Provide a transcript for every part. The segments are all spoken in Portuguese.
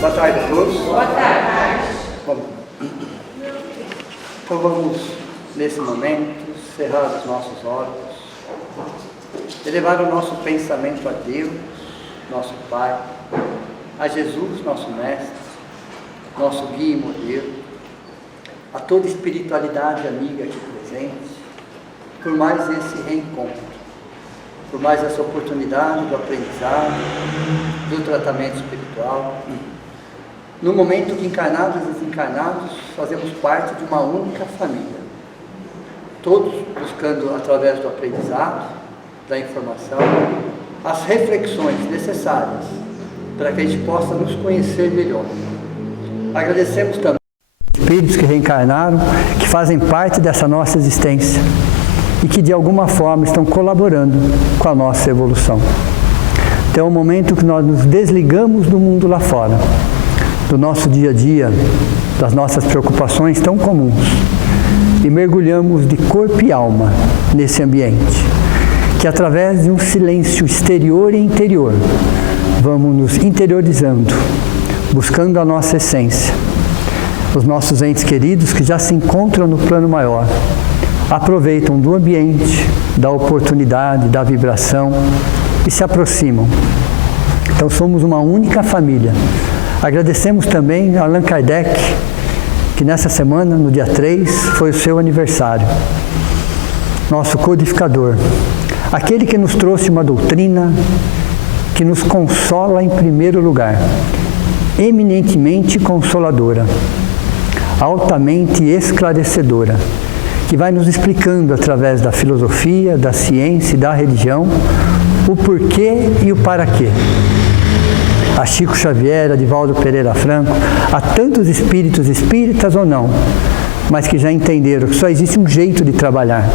Boa tarde a todos. Boa tarde. Bom, então vamos, nesse momento, cerrar os nossos olhos, elevar o nosso pensamento a Deus, nosso Pai, a Jesus, nosso Mestre, nosso guia e modelo, a toda espiritualidade amiga aqui presente, por mais esse reencontro, por mais essa oportunidade do aprendizado, do tratamento espiritual. No momento que encarnados e desencarnados fazemos parte de uma única família, todos buscando através do aprendizado, da informação, as reflexões necessárias para que a gente possa nos conhecer melhor. Agradecemos também os espíritos que reencarnaram, que fazem parte dessa nossa existência e que de alguma forma estão colaborando com a nossa evolução. Então é o momento que nós nos desligamos do mundo lá fora, do nosso dia a dia, das nossas preocupações tão comuns, e mergulhamos de corpo e alma nesse ambiente, que através de um silêncio exterior e interior, vamos nos interiorizando, buscando a nossa essência. Os nossos entes queridos que já se encontram no plano maior, aproveitam do ambiente, da oportunidade, da vibração e se aproximam. Então somos uma única família. Agradecemos também a Allan Kardec, que nessa semana, no dia 3, foi o seu aniversário. Nosso codificador, aquele que nos trouxe uma doutrina que nos consola em primeiro lugar, eminentemente consoladora, altamente esclarecedora, que vai nos explicando através da filosofia, da ciência e da religião o porquê e o para quê. A Chico Xavier, a Divaldo Pereira Franco, a tantos espíritos espíritas ou não, mas que já entenderam que só existe um jeito de trabalhar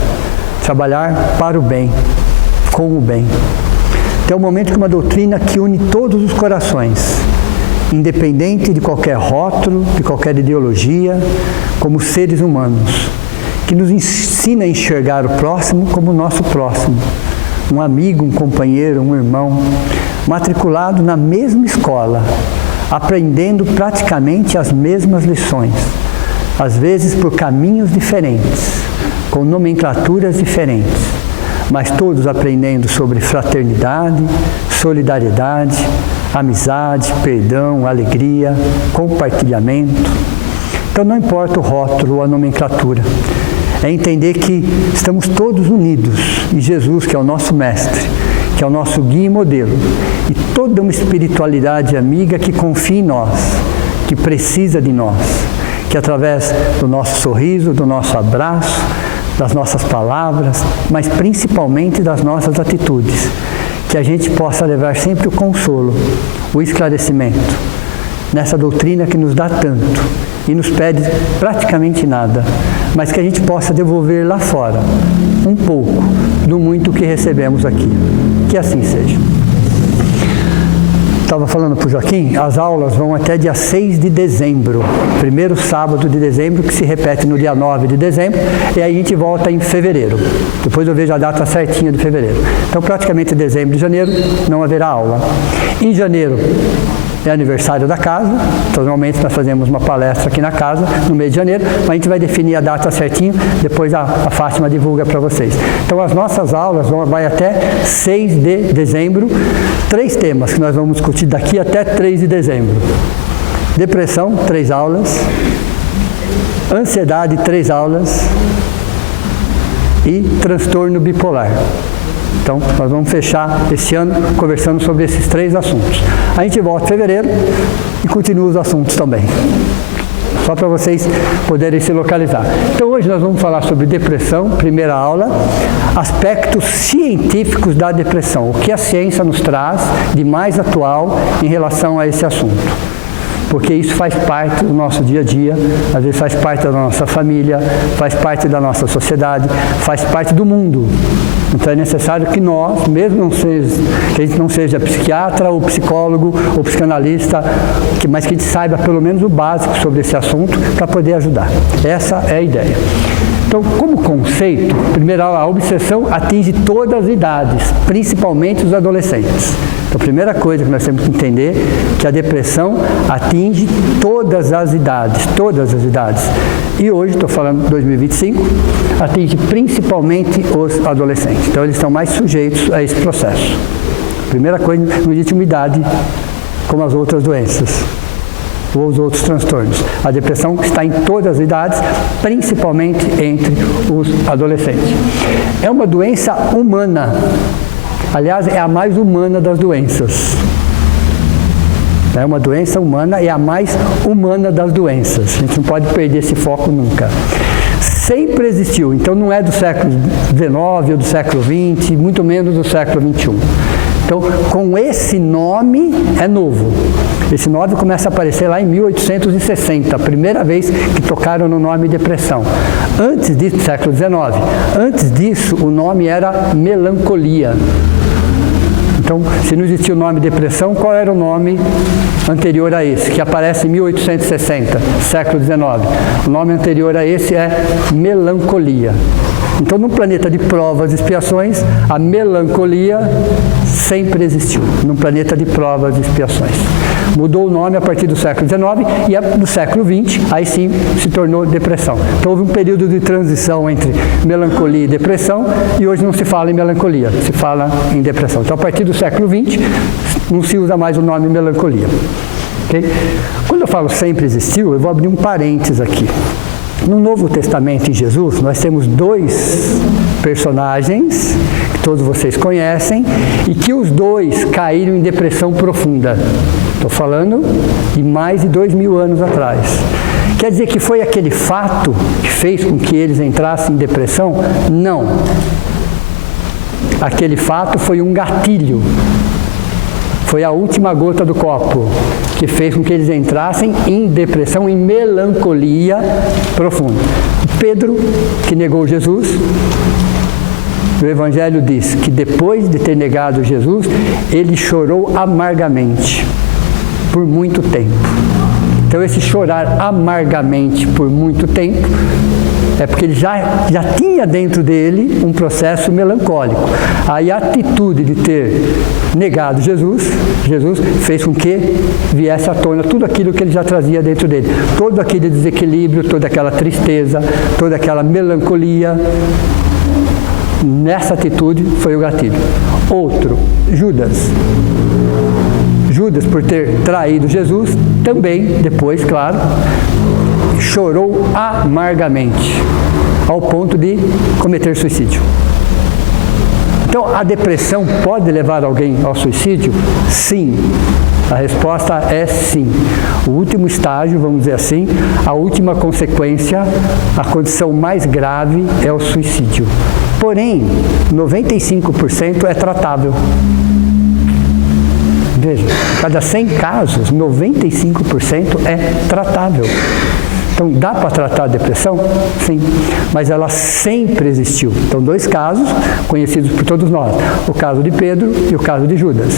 para o bem, com o bem. Então é um momento que uma doutrina que une todos os corações, independente de qualquer rótulo, de qualquer ideologia, como seres humanos, que nos ensina a enxergar o próximo como o nosso próximo, um amigo, um companheiro, um irmão, matriculado na mesma escola, aprendendo praticamente as mesmas lições, às vezes por caminhos diferentes, com nomenclaturas diferentes, mas todos aprendendo sobre fraternidade, solidariedade, amizade, perdão, alegria, compartilhamento. Então não importa o rótulo ou a nomenclatura, é entender que estamos todos unidos e Jesus, que é o nosso mestre, que é o nosso guia e modelo, e toda uma espiritualidade amiga que confia em nós, que precisa de nós, que através do nosso sorriso, do nosso abraço, das nossas palavras, mas principalmente das nossas atitudes, que a gente possa levar sempre o consolo, o esclarecimento, nessa doutrina que nos dá tanto e nos pede praticamente nada, mas que a gente possa devolver lá fora um pouco do muito que recebemos aqui. Que assim seja. Estava falando para o Joaquim, as aulas vão até dia 6 de dezembro, primeiro sábado de dezembro, que se repete no dia 9 de dezembro, e aí a gente volta em fevereiro. Depois eu vejo a data certinha de fevereiro. Então, praticamente em dezembro e janeiro não haverá aula. Em janeiro é aniversário da casa, então, normalmente nós fazemos uma palestra aqui na casa, no mês de janeiro, mas a gente vai definir a data certinho, depois a Fátima divulga para vocês. Então as nossas aulas vão até 6 de dezembro, 3 temas que nós vamos discutir daqui até 3 de dezembro. Depressão, 3 aulas, ansiedade, 3 aulas e transtorno bipolar. Então, nós vamos fechar esse ano conversando sobre esses 3 assuntos. A gente volta em fevereiro e continua os assuntos também. Só para vocês poderem se localizar. Então, hoje nós vamos falar sobre depressão, primeira aula, aspectos científicos da depressão. O que a ciência nos traz de mais atual em relação a esse assunto. Porque isso faz parte do nosso dia a dia, às vezes faz parte da nossa família, faz parte da nossa sociedade, faz parte do mundo. Então é necessário que nós, mesmo que a gente não seja psiquiatra ou psicólogo ou psicanalista, mas que a gente saiba pelo menos o básico sobre esse assunto para poder ajudar. Essa é a ideia. Então, como conceito, primeiro, a obsessão atinge todas as idades, principalmente os adolescentes. Então, a primeira coisa que nós temos que entender é que a depressão atinge todas as idades, todas as idades. E hoje, estou falando de 2025, atinge principalmente os adolescentes. Então, eles estão mais sujeitos a esse processo. Primeira coisa, não existe uma idade como as outras doenças ou os outros transtornos. A depressão está em todas as idades, principalmente entre os adolescentes. É uma doença humana. Aliás, é a mais humana das doenças. É uma doença humana e a mais humana das doenças. A gente não pode perder esse foco nunca. Sempre existiu, então não é do século XIX ou do século XX, muito menos do século XXI. Então, com esse nome é novo. Esse nome começa a aparecer lá em 1860, a primeira vez que tocaram no nome depressão. Antes disso, século XIX, antes disso o nome era melancolia. Então, se não existia o nome depressão, qual era o nome anterior a esse, que aparece em 1860, século XIX? O nome anterior a esse é melancolia. Então, no planeta de provas e expiações, a melancolia sempre existiu, num planeta de provas e expiações. Mudou o nome a partir do século XIX e no século XX, aí sim, se tornou depressão. Então, houve um período de transição entre melancolia e depressão, e hoje não se fala em melancolia, se fala em depressão. Então, a partir do século XX, não se usa mais o nome melancolia. Okay? Quando eu falo sempre existiu, eu vou abrir um parênteses aqui. No Novo Testamento, em Jesus, nós temos dois personagens que todos vocês conhecem e que os dois caíram em depressão profunda. Estou falando de mais de 2000 anos atrás. Quer dizer que foi aquele fato que fez com que eles entrassem em depressão? Não. Aquele fato foi um gatilho. Foi a última gota do copo que fez com que eles entrassem em depressão, em melancolia profunda. Pedro, que negou Jesus, o Evangelho diz que depois de ter negado Jesus, ele chorou amargamente, por muito tempo. Então, esse chorar amargamente por muito tempo é porque ele já tinha dentro dele um processo melancólico. Aí a atitude de ter negado Jesus fez com que viesse à tona tudo aquilo que ele já trazia dentro dele. Todo aquele desequilíbrio, toda aquela tristeza, toda aquela melancolia. Nessa atitude foi o gatilho. Outro, Judas. Judas, por ter traído Jesus, também, depois, claro, chorou amargamente, ao ponto de cometer suicídio. Então, a depressão pode levar alguém ao suicídio? Sim. A resposta é sim. O último estágio, vamos dizer assim, a última consequência, a condição mais grave é o suicídio. Porém, 95% é tratável. Veja, cada 100 casos, 95% é tratável. Então, dá para tratar a depressão? Sim, mas ela sempre existiu. Então, dois casos conhecidos por todos nós, o caso de Pedro e o caso de Judas.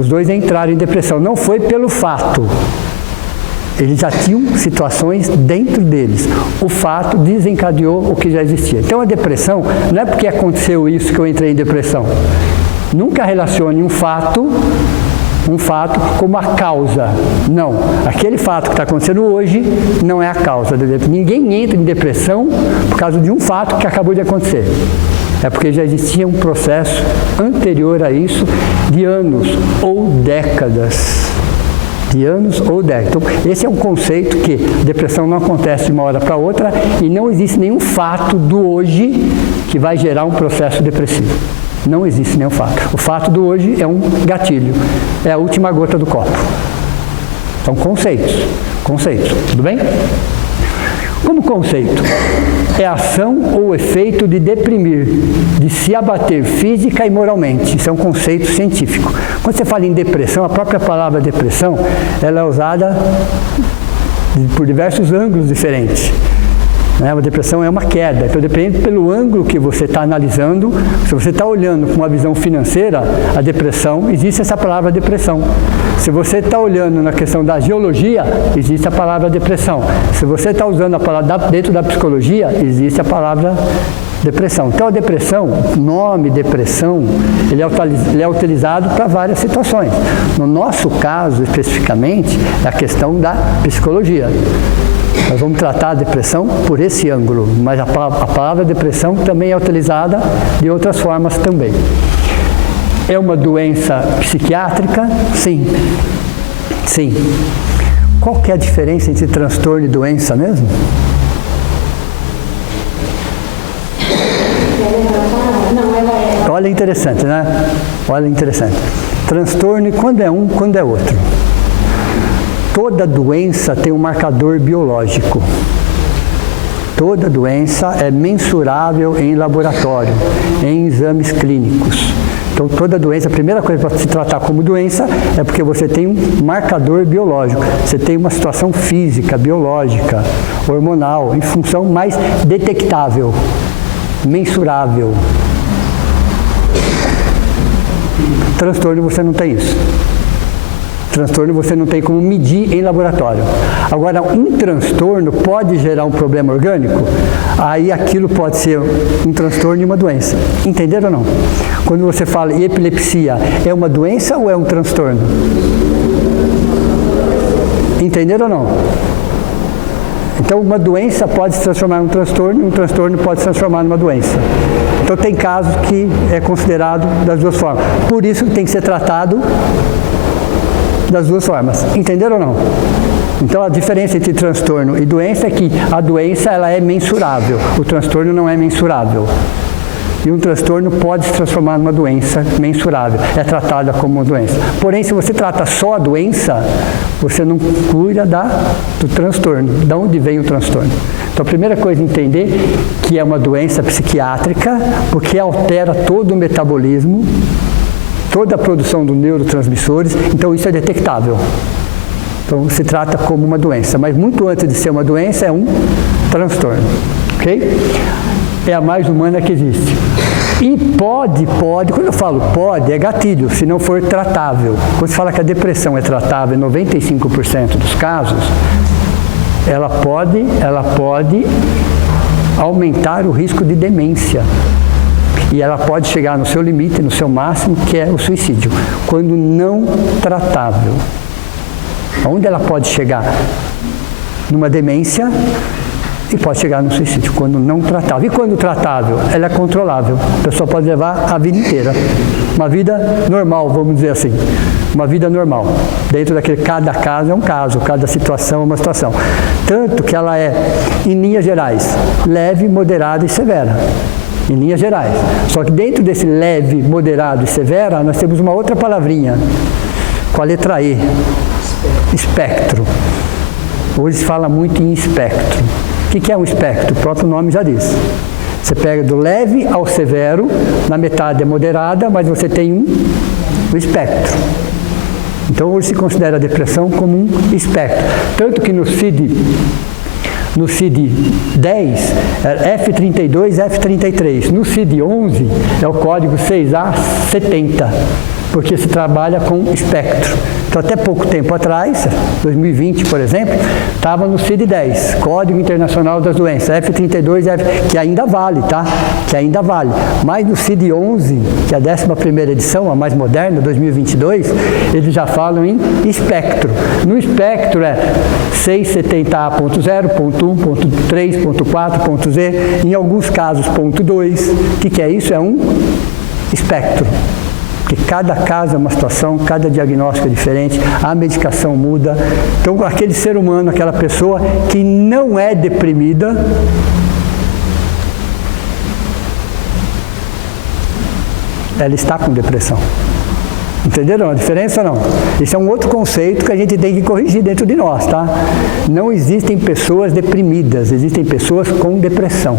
Os dois entraram em depressão, não foi pelo fato. Eles já tinham situações dentro deles. O fato desencadeou o que já existia. Então, a depressão não é porque aconteceu isso que eu entrei em depressão. Nunca relacione um fato como a causa. Não. Aquele fato que está acontecendo hoje não é a causa da depressão. Ninguém entra em depressão por causa de um fato que acabou de acontecer. É porque já existia um processo anterior a isso de anos ou décadas. De anos ou décadas. Então, esse é um conceito que a depressão não acontece de uma hora para outra e não existe nenhum fato do hoje que vai gerar um processo depressivo. Não existe nenhum fato. O fato do hoje é um gatilho. É a última gota do copo. São conceitos. Tudo bem? Como conceito, é a ação ou efeito de deprimir, de se abater física e moralmente. Isso é um conceito científico. Quando você fala em depressão, a própria palavra depressão, ela é usada por diversos ângulos diferentes. A depressão é uma queda, então depende pelo ângulo que você está analisando. Se você está olhando com uma visão financeira, a depressão, existe essa palavra depressão. Se você está olhando na questão da geologia, existe a palavra depressão. Se você está usando a palavra dentro da psicologia, existe a palavra Depressão. Então a depressão, o nome depressão, ele é utilizado para várias situações. No nosso caso, especificamente, é a questão da psicologia. Nós vamos tratar a depressão por esse ângulo, mas a palavra depressão também é utilizada de outras formas também. É uma doença psiquiátrica? Sim. Sim. Qual que é a diferença entre transtorno e doença mesmo? Olha, interessante, né? Olha, interessante. Transtorno, quando é um, quando é outro. Toda doença tem um marcador biológico. Toda doença é mensurável em laboratório, em exames clínicos. Então, toda doença, a primeira coisa para se tratar como doença é porque você tem um marcador biológico. Você tem uma situação física, biológica, hormonal, em função mais detectável, mensurável. Transtorno você não tem isso. Transtorno você não tem como medir em laboratório. Agora, um transtorno pode gerar um problema orgânico, aí aquilo pode ser um transtorno e uma doença. Entenderam ou não? Quando você fala em epilepsia, é uma doença ou é um transtorno? Entenderam ou não? Então, uma doença pode se transformar em um transtorno pode se transformar numa doença. Então, tem casos que é considerado das duas formas. Por isso, tem que ser tratado das duas formas. Entenderam ou não? Então, a diferença entre transtorno e doença é que a doença ela é mensurável, o transtorno não é mensurável. E um transtorno pode se transformar numa doença mensurável, é tratada como uma doença. Porém, se você trata só a doença, você não cuida do transtorno. De onde vem o transtorno? Então, a primeira coisa é entender que é uma doença psiquiátrica, porque altera todo o metabolismo, toda a produção dos neurotransmissores, então isso é detectável. Então, se trata como uma doença, mas muito antes de ser uma doença, é um transtorno. Ok? É a mais humana que existe. E pode, quando eu falo pode, é gatilho, se não for tratável. Quando se fala que a depressão é tratável em 95% dos casos, ela pode aumentar o risco de demência. E ela pode chegar no seu limite, no seu máximo, que é o suicídio, quando não tratável. Onde ela pode chegar? Numa demência e pode chegar no suicídio, quando não tratável. E quando tratável? Ela é controlável. A pessoa pode levar a vida inteira. Uma vida normal, vamos dizer assim. Uma vida normal. Dentro daquele, cada caso é um caso, cada situação é uma situação. Tanto que ela é, em linhas gerais, leve, moderada e severa. Em linhas gerais. Só que dentro desse leve, moderado e severa, nós temos uma outra palavrinha, com a letra E. Espectro. Hoje se fala muito em espectro. O que é um espectro? O próprio nome já diz. Você pega do leve ao severo, na metade é moderada, mas você tem um espectro. Então hoje se considera a depressão como um espectro. Tanto que no CID-10 é F32, F33. No CID-11 é o código 6A70, porque se trabalha com espectro. Então, até pouco tempo atrás, 2020, por exemplo, estava no CID-10, Código Internacional das Doenças, F32, que ainda vale, tá? Que ainda vale. Mas no CID-11, que é a 11ª edição, a mais moderna, 2022, eles já falam em espectro. No espectro é 670A.0, ponto 1, ponto 3, ponto 4, ponto Z, em alguns casos ponto 2. O que é isso? É um espectro. Porque cada caso é uma situação, cada diagnóstico é diferente, a medicação muda. Então, aquele ser humano, aquela pessoa que não é deprimida, ela está com depressão. Entenderam a diferença ou não? Esse é um outro conceito que a gente tem que corrigir dentro de nós, tá? Não existem pessoas deprimidas, existem pessoas com depressão.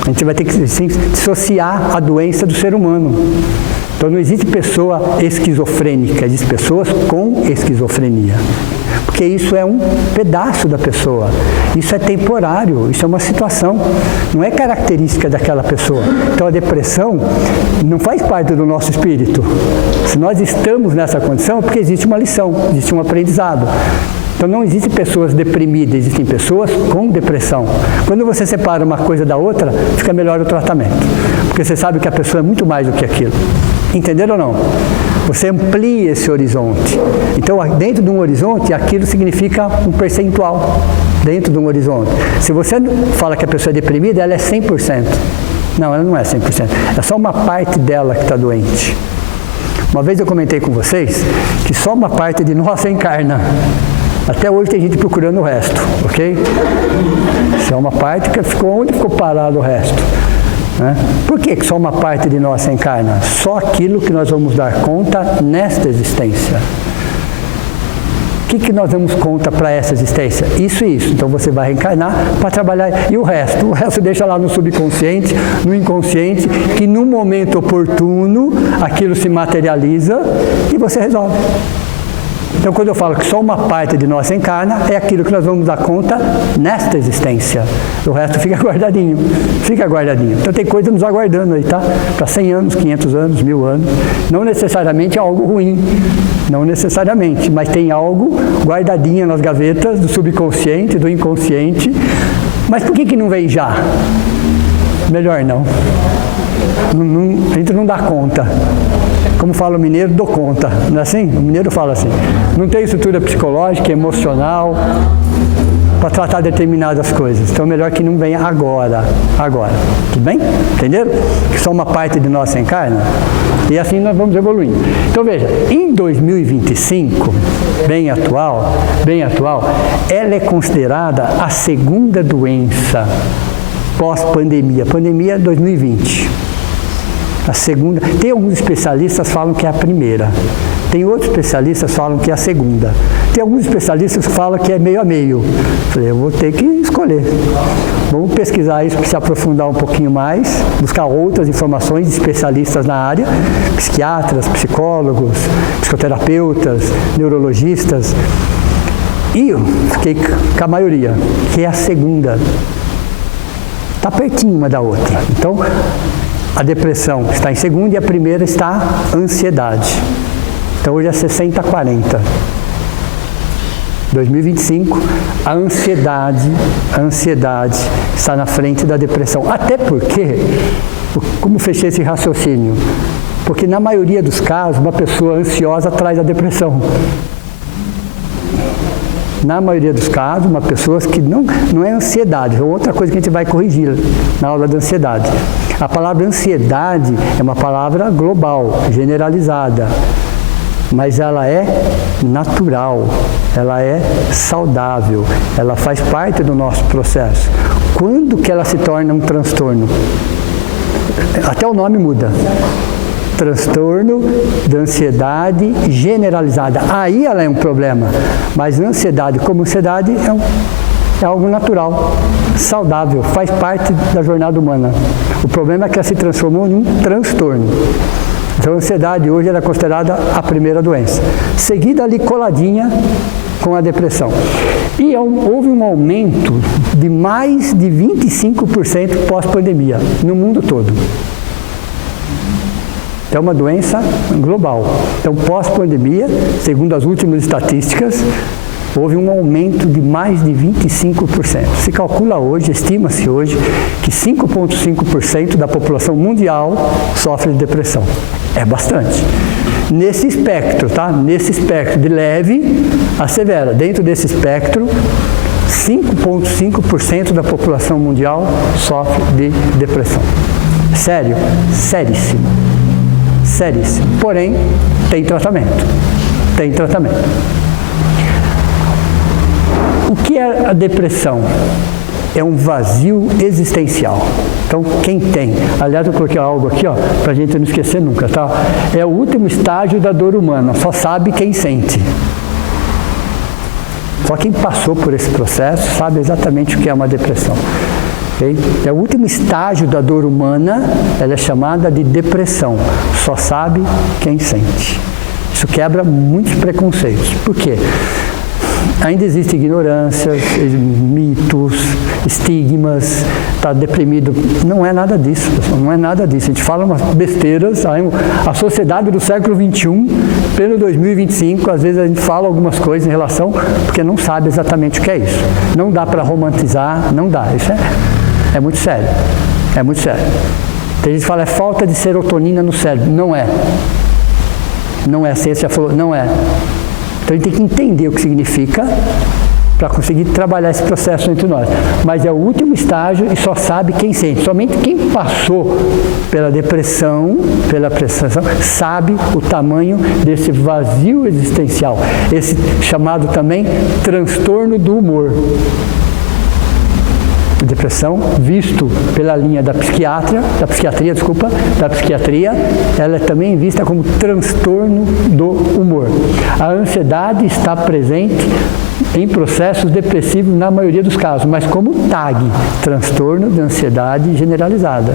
A gente vai ter que dissociar a doença do ser humano. Então não existe pessoa esquizofrênica, existe pessoas com esquizofrenia. Porque isso é um pedaço da pessoa. Isso é temporário, isso é uma situação. Não é característica daquela pessoa. Então a depressão não faz parte do nosso espírito. Se nós estamos nessa condição é porque existe uma lição, existe um aprendizado. Então Então não existem pessoas deprimidas, existem pessoas com depressão. Quando você separa uma coisa da outra, fica melhor o tratamento. Porque você sabe que a pessoa é muito mais do que aquilo. Entenderam ou não? Você amplia esse horizonte. Então, dentro de um horizonte, aquilo significa um percentual. Dentro de um horizonte. Se você fala que a pessoa é deprimida, ela é 100%. Não, ela não é 100%. É só uma parte dela que está doente. Uma vez eu comentei com vocês que só uma parte de nós encarna. Até hoje tem gente procurando o resto, ok? Isso é uma parte que ficou onde ficou parado o resto. Né? Por que só uma parte de nós encarna? Só aquilo que nós vamos dar conta nesta existência. O que nós damos conta para essa existência? Isso e isso. Então você vai reencarnar para trabalhar. E o resto? O resto deixa lá no subconsciente, no inconsciente, que no momento oportuno aquilo se materializa e você resolve. Então quando eu falo que só uma parte de nós encarna, é aquilo que nós vamos dar conta nesta existência. O resto fica guardadinho. Fica guardadinho. Então tem coisa nos aguardando aí, tá? Para 100 anos, 500 anos, 1000 anos. Não necessariamente é algo ruim. Não necessariamente, mas tem algo guardadinho nas gavetas do subconsciente, do inconsciente. Mas por que não vem já? Melhor não. A gente não dá conta. Como fala o mineiro, dou conta. Não é assim? O mineiro fala assim. Não tem estrutura psicológica, emocional, para tratar determinadas coisas. Então, melhor que não venha agora. Tudo bem? Entenderam? Que só uma parte de nós se encarna. E assim nós vamos evoluindo. Então, veja, em 2025, bem atual, ela é considerada a segunda doença pós-pandemia. Pandemia 2020. A segunda, tem alguns especialistas que falam que é a primeira, tem outros especialistas que falam que é a segunda, tem alguns especialistas que falam que é meio a meio. Falei, eu vou ter que escolher. Vamos pesquisar isso para se aprofundar um pouquinho mais, buscar outras informações de especialistas na área, psiquiatras, psicólogos, psicoterapeutas, neurologistas. E eu fiquei com a maioria, que é a segunda. Está pertinho uma da outra. Então, a depressão está em segunda e a primeira está a ansiedade. Então hoje é 60-40. 2025, a ansiedade está na frente da depressão. Até porque, como fechei esse raciocínio? Porque na maioria dos casos, uma pessoa ansiosa traz a depressão. Na maioria dos casos, uma pessoa que não é ansiedade, é outra coisa que a gente vai corrigir na aula da ansiedade. A palavra ansiedade é uma palavra global, generalizada, mas ela é natural, ela é saudável, ela faz parte do nosso processo. Quando que ela se torna um transtorno? Até o nome muda. Transtorno da ansiedade generalizada. Aí ela é um problema, mas a ansiedade como ansiedade é algo natural, saudável, faz parte da jornada humana. O problema é que ela se transformou em um transtorno. Então a ansiedade hoje ela é considerada a primeira doença, seguida ali coladinha com a depressão. E houve um aumento de mais de 25% pós-pandemia, no mundo todo. É uma doença global. Então, pós-pandemia, segundo as últimas estatísticas, houve um aumento de mais de 25%. Se calcula hoje, estima-se hoje, que 5,5% da população mundial sofre de depressão. É bastante. Nesse espectro, tá? Nesse espectro de leve a severa. Dentro desse espectro, 5,5% da população mundial sofre de depressão. Sério? Seríssimo. Seríssimo. Porém, tem tratamento. Tem tratamento. O que é a depressão? É um vazio existencial. Então, quem tem? Aliás, eu coloquei algo aqui, ó, para a gente não esquecer nunca, tá? É o último estágio da dor humana. Só sabe quem sente. Só quem passou por esse processo sabe exatamente o que é uma depressão. Okay? É o último estágio da dor humana, ela é chamada de depressão. Só sabe quem sente. Isso quebra muitos preconceitos. Por quê? Ainda existem ignorâncias, mitos, estigmas, está deprimido. Não é nada disso, pessoal, não é nada disso. A gente fala umas besteiras. A sociedade do século XXI Pleno 2025, às vezes a gente fala algumas coisas em relação, porque não sabe exatamente o que é isso. Não dá para romantizar, não dá. Isso é muito sério. É muito sério. Tem gente que fala, é falta de serotonina no cérebro. Não é. Não é, a ciência já falou, não é. Então a gente tem que entender o que significa para conseguir trabalhar esse processo entre nós. Mas é o último estágio e só sabe quem sente. Somente quem passou pela depressão, sabe o tamanho desse vazio existencial. Esse chamado também transtorno do humor. Depressão, visto pela linha da psiquiatria, ela é também vista como transtorno do humor. A ansiedade está presente em processos depressivos na maioria dos casos, mas como TAG, transtorno de ansiedade generalizada.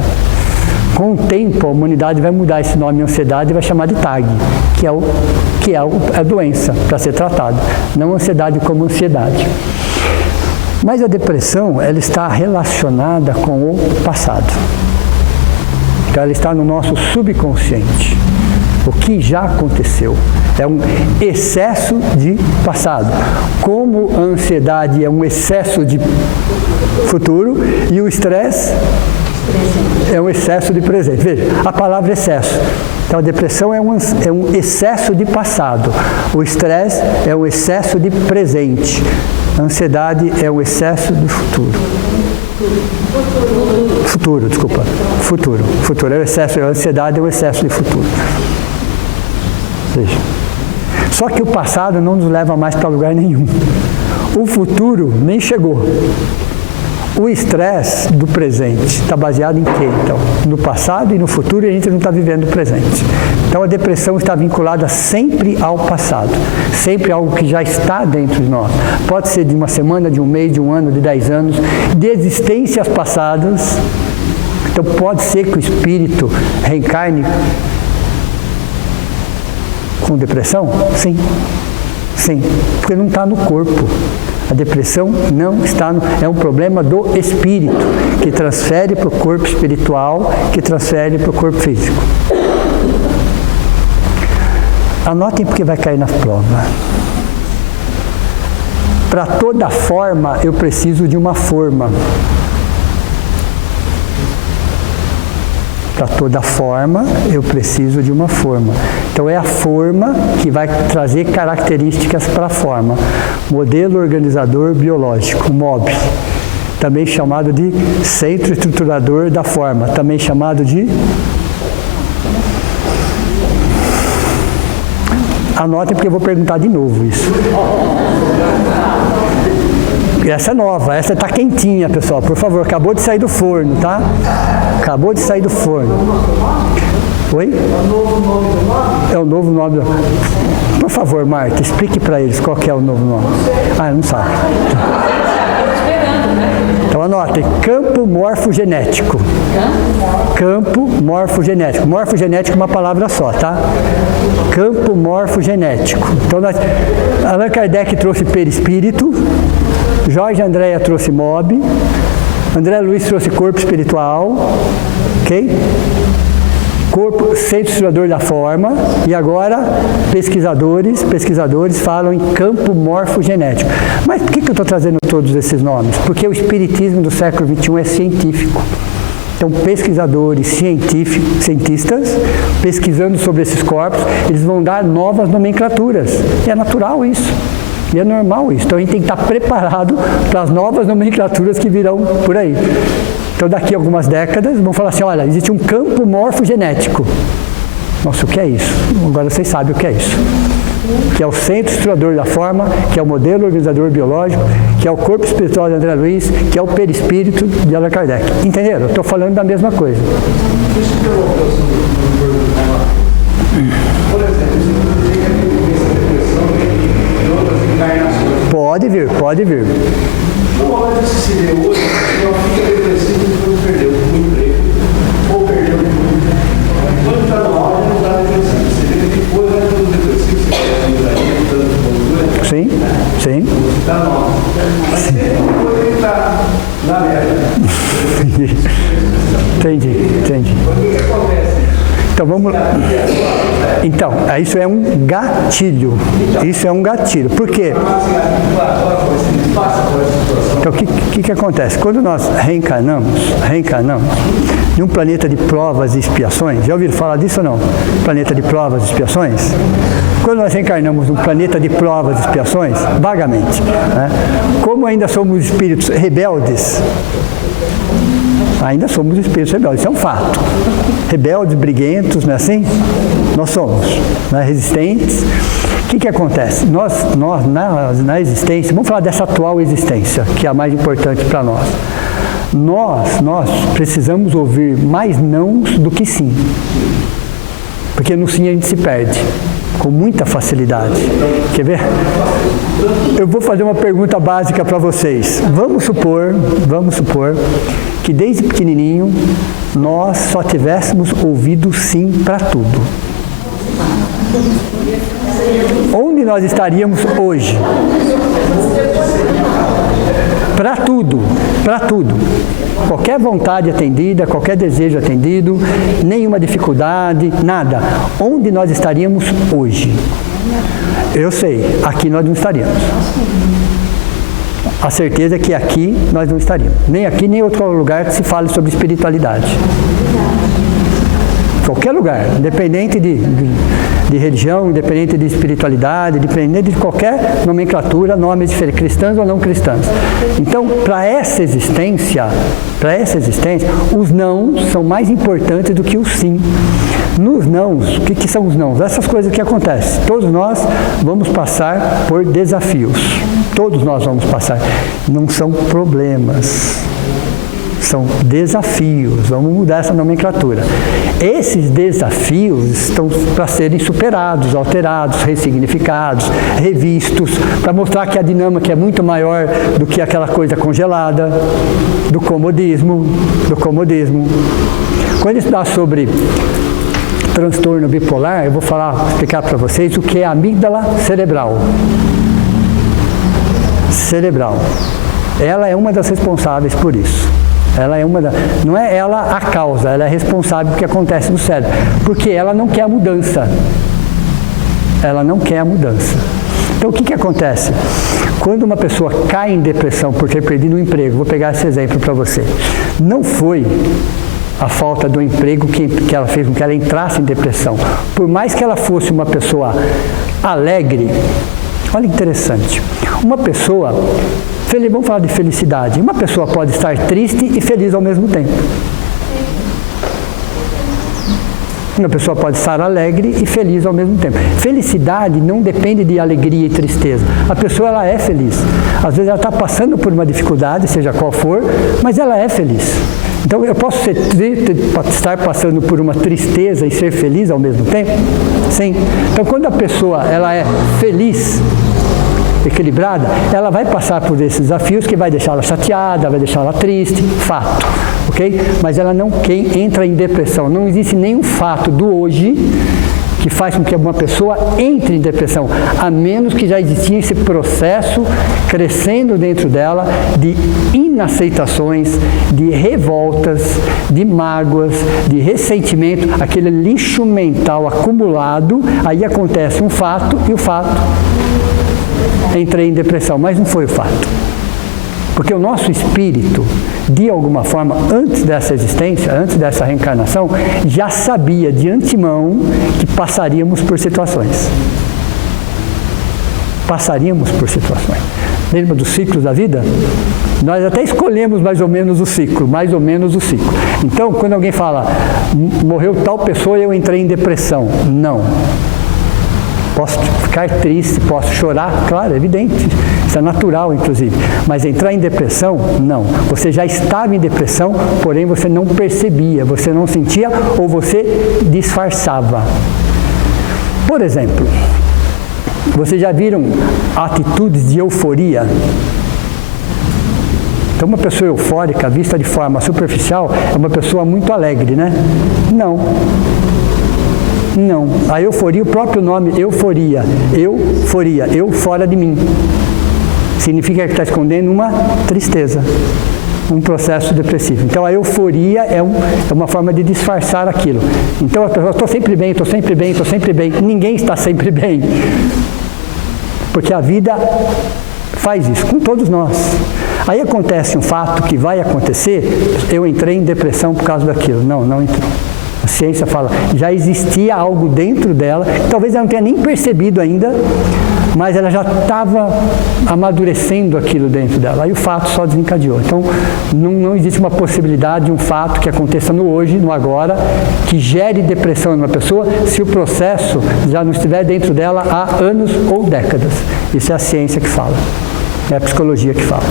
Com o tempo, a humanidade vai mudar esse nome ansiedade e vai chamar de TAG, que é a doença para ser tratada, não ansiedade como ansiedade. Mas a depressão, ela está relacionada com o passado. Então, ela está no nosso subconsciente. O que já aconteceu. É um excesso de passado. Como a ansiedade é um excesso de futuro e o estresse é um excesso de presente. Veja, a palavra excesso. Então, a depressão é um excesso de passado. O estresse é um excesso de presente. A ansiedade é um excesso de futuro. Futuro é o excesso, a ansiedade é o excesso de futuro. Veja. Só que o passado não nos leva mais para lugar nenhum. O futuro nem chegou. O estresse do presente está baseado em quê, então? No passado e no futuro, e a gente não está vivendo o presente. Então, a depressão está vinculada sempre ao passado, sempre algo que já está dentro de nós. Pode ser de uma semana, de um mês, de um ano, de 10 anos, de existências passadas. Então, pode ser que o espírito reencarne com depressão? Sim, porque não está no corpo. A depressão não está é um problema do espírito, que transfere para o corpo espiritual, que transfere para o corpo físico. Anotem porque vai cair na prova. Para toda forma, eu preciso de uma forma. Para toda forma, eu preciso de uma forma. Então, é a forma que vai trazer características para a forma. Modelo organizador biológico, MOB. Também chamado de centro estruturador da forma. Também chamado de... Anotem porque eu vou perguntar de novo isso. Essa é nova, essa está quentinha, pessoal. Por favor, acabou de sair do forno, tá? Acabou de sair do forno. Oi? É o novo nome. Por favor, Marta, explique para eles qual que é o novo nome. Ah, não sabe. Então anotem, campo morfogenético. Campo morfogenético. Morfogenético é uma palavra só, tá? Campo morfogenético. Então, Allan Kardec trouxe perispírito, Jorge Andréa trouxe MOB, André Luiz trouxe corpo espiritual, ok? Corpo, centro estruturador da forma, e agora pesquisadores falam em campo morfogenético. Mas por que eu estou trazendo todos esses nomes? Porque o espiritismo do século XXI é científico. Então, pesquisadores, cientistas, pesquisando sobre esses corpos, eles vão dar novas nomenclaturas. E é natural isso. E é normal isso. Então, a gente tem que estar preparado para as novas nomenclaturas que virão por aí. Então, daqui a algumas décadas, vão falar assim, olha, existe um campo morfogenético. Nossa, o que é isso? Agora vocês sabem o que é isso. Que é o centro estruturador da forma, que é o modelo organizador biológico, que é o corpo espiritual de André Luiz, que é o perispírito de Allan Kardec. Entenderam? Eu estou falando da mesma coisa. Por exemplo, Pode vir. Não olha se se vê hoje, não fica depressivo e depois perdeu o emprego, ou perdeu o emprego. Quando está no auge, não está depressivo. Você vê que depois vai todo depressivo, você quer ajudaria, dando Sim. Está no auge. Mas sempre depois ele está na merda. Entendi. O que acontece? Então vamos lá. Então, isso é um gatilho. Isso é um gatilho. Por quê? Então, o que acontece? Quando nós reencarnamos em um planeta de provas e expiações, já ouviram falar disso ou não? Planeta de provas e expiações? Quando nós reencarnamos num planeta de provas e expiações, vagamente, né? Como ainda somos espíritos rebeldes, ainda somos espíritos rebeldes, isso é um fato. Rebeldes, briguentos, não é assim? Nós somos, né? Resistentes. O que acontece? Nós na existência, vamos falar dessa atual existência, que é a mais importante para nós. Nós precisamos ouvir mais nãos do que sim. Porque no sim a gente se perde, com muita facilidade. Quer ver? Eu vou fazer uma pergunta básica para vocês. Vamos supor que desde pequenininho nós só tivéssemos ouvido sim para tudo. Onde nós estaríamos hoje? Para tudo. Qualquer vontade atendida, qualquer desejo atendido, nenhuma dificuldade, nada. Onde nós estaríamos hoje? Eu sei, aqui nós não estaríamos. A certeza é que aqui nós não estaríamos. Nem aqui, nem em outro lugar que se fale sobre espiritualidade. Qualquer lugar, independente de religião, independente de espiritualidade, independente de qualquer nomenclatura, nomes diferentes, cristãs ou não cristãs. Então, para essa existência, os nãos são mais importantes do que os sim. Nos nãos, o que são os nãos? Essas coisas que acontecem. Todos nós vamos passar por desafios. Todos nós vamos passar. Não são problemas. São desafios, vamos mudar essa nomenclatura. Esses desafios estão para serem superados, alterados, ressignificados, revistos, para mostrar que a dinâmica é muito maior do que aquela coisa congelada, do comodismo. Quando estudar sobre transtorno bipolar, eu vou explicar para vocês o que é a amígdala cerebral. Ela é uma das responsáveis por isso. Não é ela a causa, ela é responsável pelo que acontece no cérebro, porque ela não quer a mudança. Então, o que acontece? Quando uma pessoa cai em depressão por ter perdido um emprego, vou pegar esse exemplo para você, não foi a falta do emprego que ela fez com que ela entrasse em depressão. Por mais que ela fosse uma pessoa alegre, olha que interessante, uma pessoa... Vamos falar de felicidade. Uma pessoa pode estar triste e feliz ao mesmo tempo. Uma pessoa pode estar alegre e feliz ao mesmo tempo. Felicidade não depende de alegria e tristeza. A pessoa ela é feliz. Às vezes ela está passando por uma dificuldade, seja qual for, mas ela é feliz. Então eu posso estar passando por uma tristeza e ser feliz ao mesmo tempo? Sim. Então quando a pessoa ela é feliz, equilibrada, ela vai passar por esses desafios que vai deixá-la chateada, vai deixá-la triste, fato, ok? Mas ela não entra em depressão. Não existe nenhum fato do hoje que faz com que uma pessoa entre em depressão, a menos que já existia esse processo crescendo dentro dela de inaceitações, de revoltas, de mágoas, de ressentimento, aquele lixo mental acumulado, aí acontece um fato e o fato entrei em depressão, mas não foi o fato. Porque o nosso espírito, de alguma forma, antes dessa existência, antes dessa reencarnação, já sabia de antemão que passaríamos por situações. Lembra dos ciclos da vida? Nós até escolhemos mais ou menos o ciclo. Então, quando alguém fala, morreu tal pessoa e eu entrei em depressão. Não. Posso ficar triste, posso chorar, claro, é evidente, isso é natural, inclusive. Mas entrar em depressão, não. Você já estava em depressão, porém você não percebia, você não sentia ou você disfarçava. Por exemplo, vocês já viram atitudes de euforia? Então, uma pessoa eufórica, vista de forma superficial, é uma pessoa muito alegre, né? Não. A euforia, o próprio nome, euforia, eu fora de mim. Significa que está escondendo uma tristeza. um processo depressivo. Então a euforia é uma forma de disfarçar aquilo. Então a pessoa, estou sempre bem, estou sempre bem, estou sempre bem. Ninguém está sempre bem. Porque a vida faz isso com todos nós. Aí acontece um fato que vai acontecer, eu entrei em depressão por causa daquilo. Não entrou. A ciência fala, já existia algo dentro dela, talvez ela não tenha nem percebido ainda, mas ela já estava amadurecendo aquilo dentro dela. Aí o fato só desencadeou. Então, não existe uma possibilidade de um fato que aconteça no hoje, no agora, que gere depressão em uma pessoa, se o processo já não estiver dentro dela há anos ou décadas. Isso é a ciência que fala, é a psicologia que fala.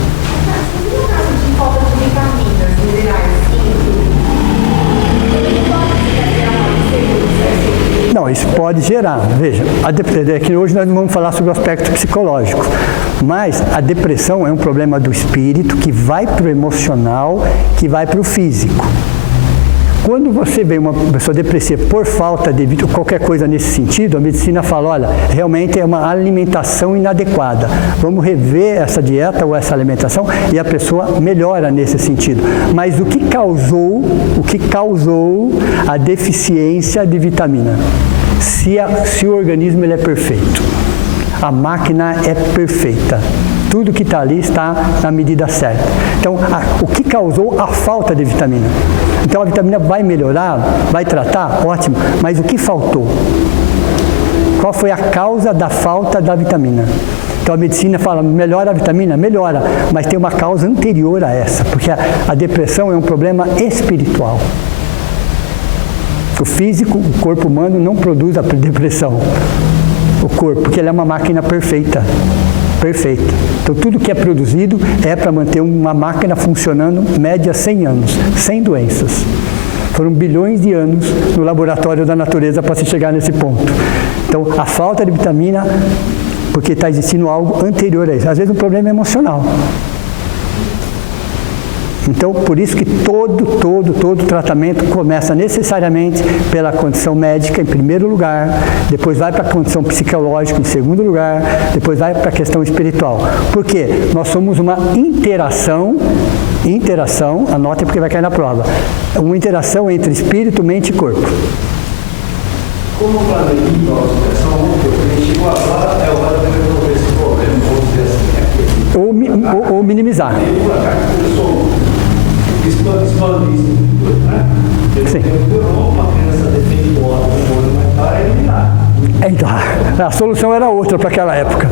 Falta de vitaminas, minerais, Não, isso pode gerar. Veja, é que hoje nós não vamos falar sobre o aspecto psicológico, mas a depressão é um problema do espírito que vai para o emocional, que vai para o físico. Quando você vê uma pessoa depressiva por falta de qualquer coisa nesse sentido, a medicina fala, olha, realmente é uma alimentação inadequada. Vamos rever essa dieta ou essa alimentação e a pessoa melhora nesse sentido. Mas o que causou a deficiência de vitamina? Se o organismo ele é perfeito, a máquina é perfeita. Tudo que está ali está na medida certa. Então, o que causou a falta de vitamina? Então, a vitamina vai melhorar, vai tratar, ótimo, mas o que faltou? Qual foi a causa da falta da vitamina? Então, a medicina fala, melhora a vitamina? Melhora, mas tem uma causa anterior a essa, porque a depressão é um problema espiritual. O físico, o corpo humano não produz a depressão. O corpo, porque ele é uma máquina perfeita. Perfeito. Então, tudo que é produzido é para manter uma máquina funcionando, média 100 anos, sem doenças. Foram bilhões de anos no laboratório da natureza para se chegar nesse ponto. Então, a falta de vitamina, porque está existindo algo anterior a isso. Às vezes, o problema é emocional. Então, por isso que todo tratamento começa necessariamente pela condição médica, em primeiro lugar, depois vai para a condição psicológica, em segundo lugar, depois vai para a questão espiritual. Por quê? Nós somos uma interação, anotem porque vai cair na prova, uma interação entre espírito, mente e corpo. Como o planeta de nossa a gente chegou agora, é hora de resolver esse problema, vamos dizer assim, ou minimizar. Sim. Então, a solução era outra para aquela época.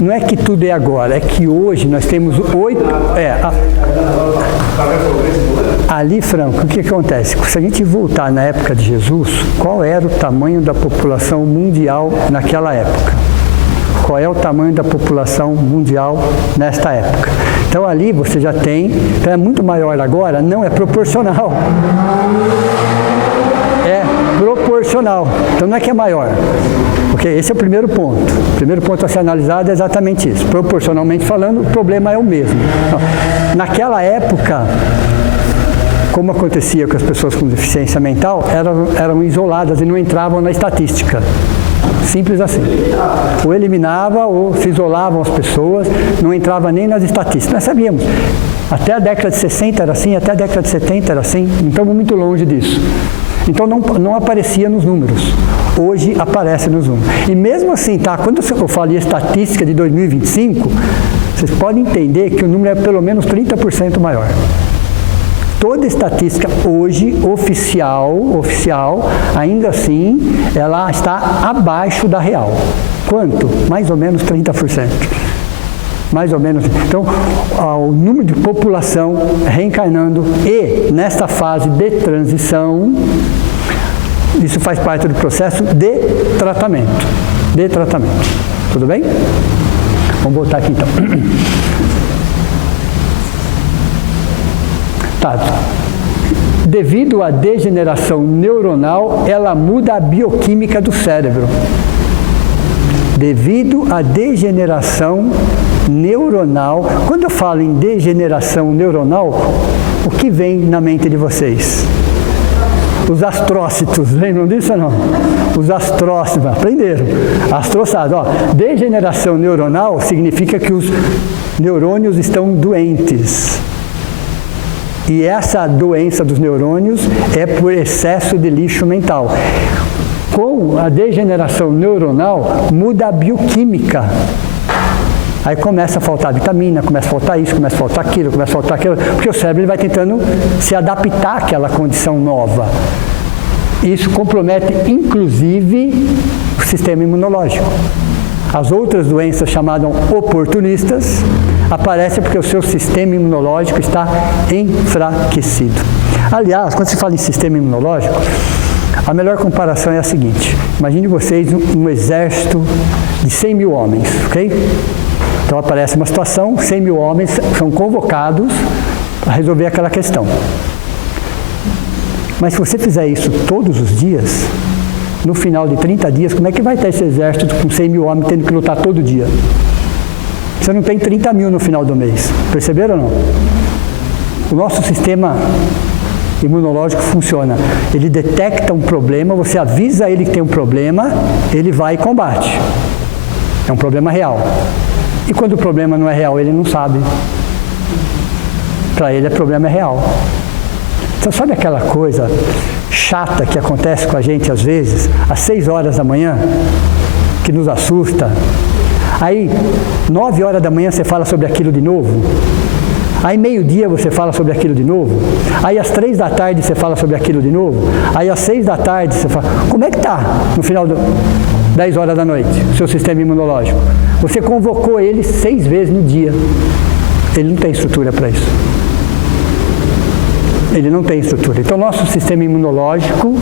Não é que tudo é agora, é que hoje nós temos 8... Ali, Franco, o que acontece? Se a gente voltar na época de Jesus, qual era o tamanho da população mundial naquela época? Qual é o tamanho da população mundial nesta época? Então ali você já tem, então é muito maior agora, não é proporcional. É proporcional. Então não é que é maior. Porque esse é o primeiro ponto. O primeiro ponto a ser analisado é exatamente isso. Proporcionalmente falando, o problema é o mesmo. Então, naquela época, como acontecia com as pessoas com deficiência mental, eram isoladas e não entravam na estatística. Simples assim. Ou eliminava ou se isolavam as pessoas, não entrava nem nas estatísticas. Nós sabíamos. Até a década de 60 era assim, até a década de 70 era assim, não estamos muito longe disso. Então não aparecia nos números. Hoje aparece nos números. E mesmo assim, tá? Quando eu falei estatística de 2025, vocês podem entender que o número é pelo menos 30% maior. Toda estatística hoje, oficial, ainda assim, ela está abaixo da real. Quanto? Mais ou menos 30%. Mais ou menos. Então, o número de população reencarnando e, nesta fase de transição, isso faz parte do processo de tratamento. Tudo bem? Vamos voltar aqui então. Tá. Devido à degeneração neuronal, ela muda a bioquímica do cérebro. Devido à degeneração neuronal, quando eu falo em degeneração neuronal, o que vem na mente de vocês? os astrócitos, lembram disso ou não? Os astrócitos, aprenderam. Astroçado, degeneração neuronal significa que os neurônios estão doentes. E essa doença dos neurônios é por excesso de lixo mental. Com a degeneração neuronal, muda a bioquímica. Aí começa a faltar vitamina, começa a faltar isso, começa a faltar aquilo, porque o cérebro vai tentando se adaptar àquela condição nova. Isso compromete, inclusive, o sistema imunológico. As outras doenças chamadas oportunistas aparecem porque o seu sistema imunológico está enfraquecido. Aliás, quando se fala em sistema imunológico, a melhor comparação é a seguinte: imagine vocês um exército de 100 mil homens, ok? Então aparece uma situação, 100 mil homens são convocados para resolver aquela questão. Mas se você fizer isso todos os dias, no final de 30 dias, como é que vai estar esse exército com 100 mil homens tendo que lutar todo dia? Você não tem 30 mil no final do mês. Perceberam ou não? O nosso sistema imunológico funciona. Ele detecta um problema, você avisa ele que tem um problema, ele vai e combate. É um problema real. E quando o problema não é real, ele não sabe. Para ele, o problema é real. Então, sabe aquela coisa chata que acontece com a gente às vezes, às 6 horas da manhã, que nos assusta? Aí, 9 horas da manhã você fala sobre aquilo de novo. Aí, meio-dia você fala sobre aquilo de novo. Aí, às 3 da tarde você fala sobre aquilo de novo. Aí, às 6 da tarde você fala... Como é que está no final do 10 horas da noite, o seu sistema imunológico? Você convocou ele 6 vezes no dia. Ele não tem estrutura para isso. Ele não tem estrutura. Então, nosso sistema imunológico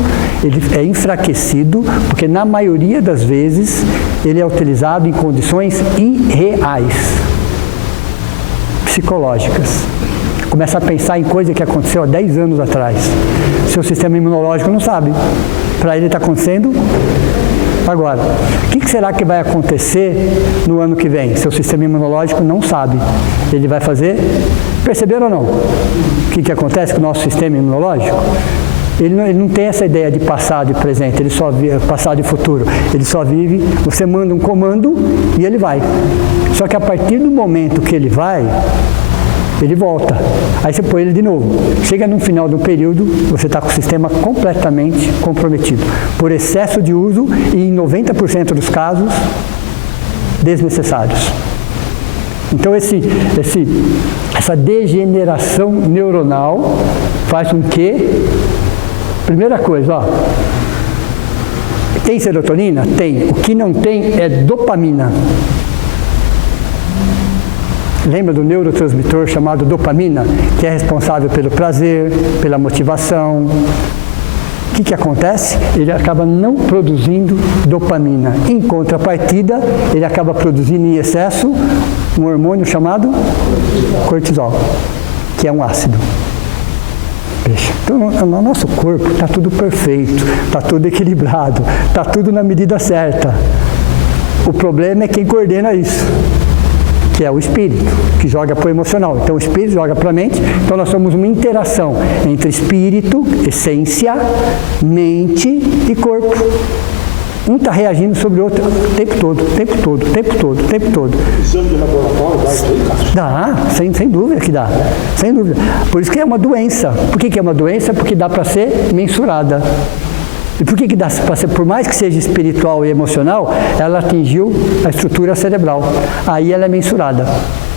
ele é enfraquecido porque, na maioria das vezes, ele é utilizado em condições irreais, psicológicas. Começa a pensar em coisa que aconteceu há 10 anos atrás. Seu sistema imunológico não sabe. Para ele está acontecendo agora. O que será que vai acontecer no ano que vem? Seu sistema imunológico não sabe. Ele vai fazer... Perceberam ou não? O que acontece com o nosso sistema imunológico? Ele não tem essa ideia de passado e presente, ele só vive passado e futuro. Ele só vive, você manda um comando e ele vai. Só que a partir do momento que ele vai, ele volta. Aí você põe ele de novo. Chega no final do período, você está com o sistema completamente comprometido. Por excesso de uso e, em 90% dos casos, desnecessários. Então, essa degeneração neuronal faz com que, primeira coisa, tem serotonina? Tem. O que não tem é dopamina. Lembra do neurotransmissor chamado dopamina, que é responsável pelo prazer, pela motivação? O que acontece? Ele acaba não produzindo dopamina. Em contrapartida, ele acaba produzindo em excesso um hormônio chamado cortisol, que é um ácido. Então, no nosso corpo está tudo perfeito, está tudo equilibrado, está tudo na medida certa. O problema é quem coordena isso, que é o espírito, que joga para o emocional. Então, o espírito joga para a mente. Então, nós somos uma interação entre espírito, essência, mente e corpo. Um está reagindo sobre o outro o tempo todo, o tempo todo, o tempo todo, o tempo todo. Exame de laboratório dá isso aí, Cássio? Dá, sem dúvida que dá. Sem dúvida. Por isso que é uma doença. Por que é uma doença? Porque dá para ser mensurada. E por que dá para ser, por mais que seja espiritual e emocional, ela atingiu a estrutura cerebral. Aí ela é mensurada.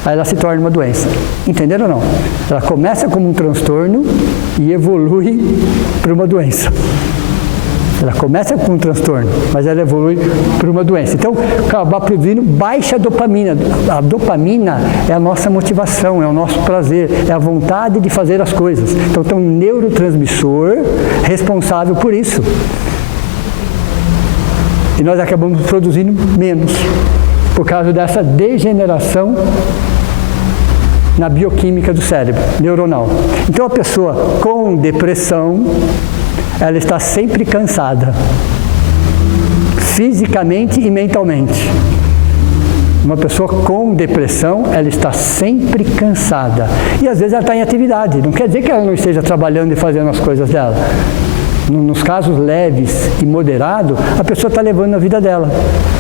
Aí ela se torna uma doença. Entenderam ou não? Ela começa como um transtorno e evolui para uma doença. Ela começa com um transtorno, mas ela evolui para uma doença. Então, acabar produzindo baixa dopamina. A dopamina é a nossa motivação, é o nosso prazer, é a vontade de fazer as coisas. Então, tem um neurotransmissor responsável por isso. E nós acabamos produzindo menos, por causa dessa degeneração na bioquímica do cérebro, neuronal. Então, a pessoa com depressão, ela está sempre cansada, fisicamente e mentalmente. Uma pessoa com depressão, ela está sempre cansada. E às vezes ela está em atividade. Não quer dizer que ela não esteja trabalhando e fazendo as coisas dela. nos casos leves e moderados, a pessoa está levando a vida dela,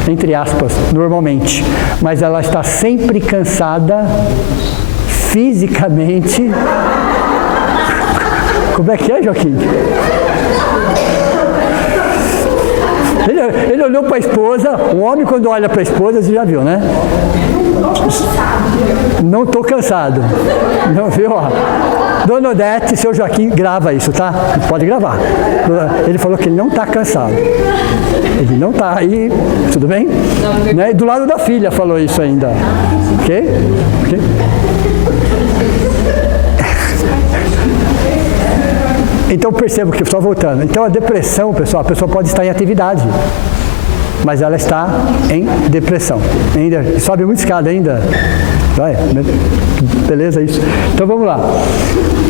entre aspas, normalmente. Mas ela está sempre cansada, fisicamente. Como é que é, Joaquim? Ele olhou para a esposa, o homem quando olha para a esposa, você já viu, né? Não estou cansado. Não viu? Ó. Dona Odete, seu Joaquim, grava isso, tá? Pode gravar. Ele falou que ele não está cansado. Ele não está aí, tudo bem? Né? Do lado da filha falou isso ainda. Ok? Ok? Então percebo que, só voltando, então a depressão, pessoal, a pessoa pode estar em atividade, mas ela está em depressão. Ainda sobe muito escada ainda. Vai, beleza isso. Então vamos lá.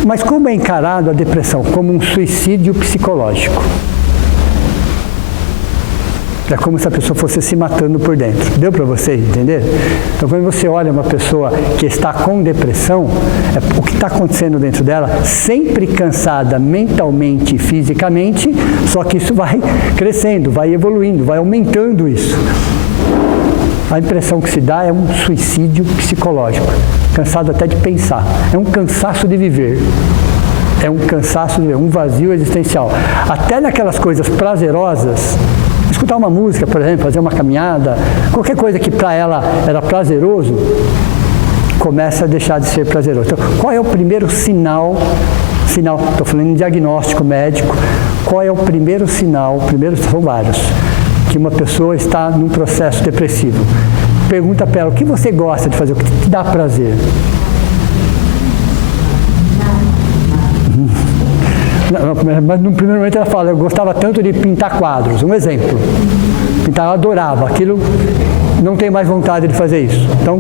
Mas como é encarado a depressão? Como um suicídio psicológico. É como se a pessoa fosse se matando por dentro. Deu para vocês entender? Então, quando você olha uma pessoa que está com depressão, o que está acontecendo dentro dela, sempre cansada mentalmente e fisicamente, só que isso vai crescendo, vai evoluindo, vai aumentando isso. A impressão que se dá é um suicídio psicológico. Cansado até de pensar. É um cansaço de viver. É um cansaço de viver, um vazio existencial. Até naquelas coisas prazerosas, escutar uma música, por exemplo, fazer uma caminhada, qualquer coisa que para ela era prazeroso, começa a deixar de ser prazeroso. Então, qual é o primeiro sinal, estou falando em diagnóstico médico, qual é o primeiro sinal, são vários, que uma pessoa está num processo depressivo? Pergunta para ela, o que você gosta de fazer, o que te dá prazer? Mas no primeiro momento ela fala, eu gostava tanto de pintar quadros, um exemplo. Pintar, eu adorava, aquilo não tem mais vontade de fazer isso. Então,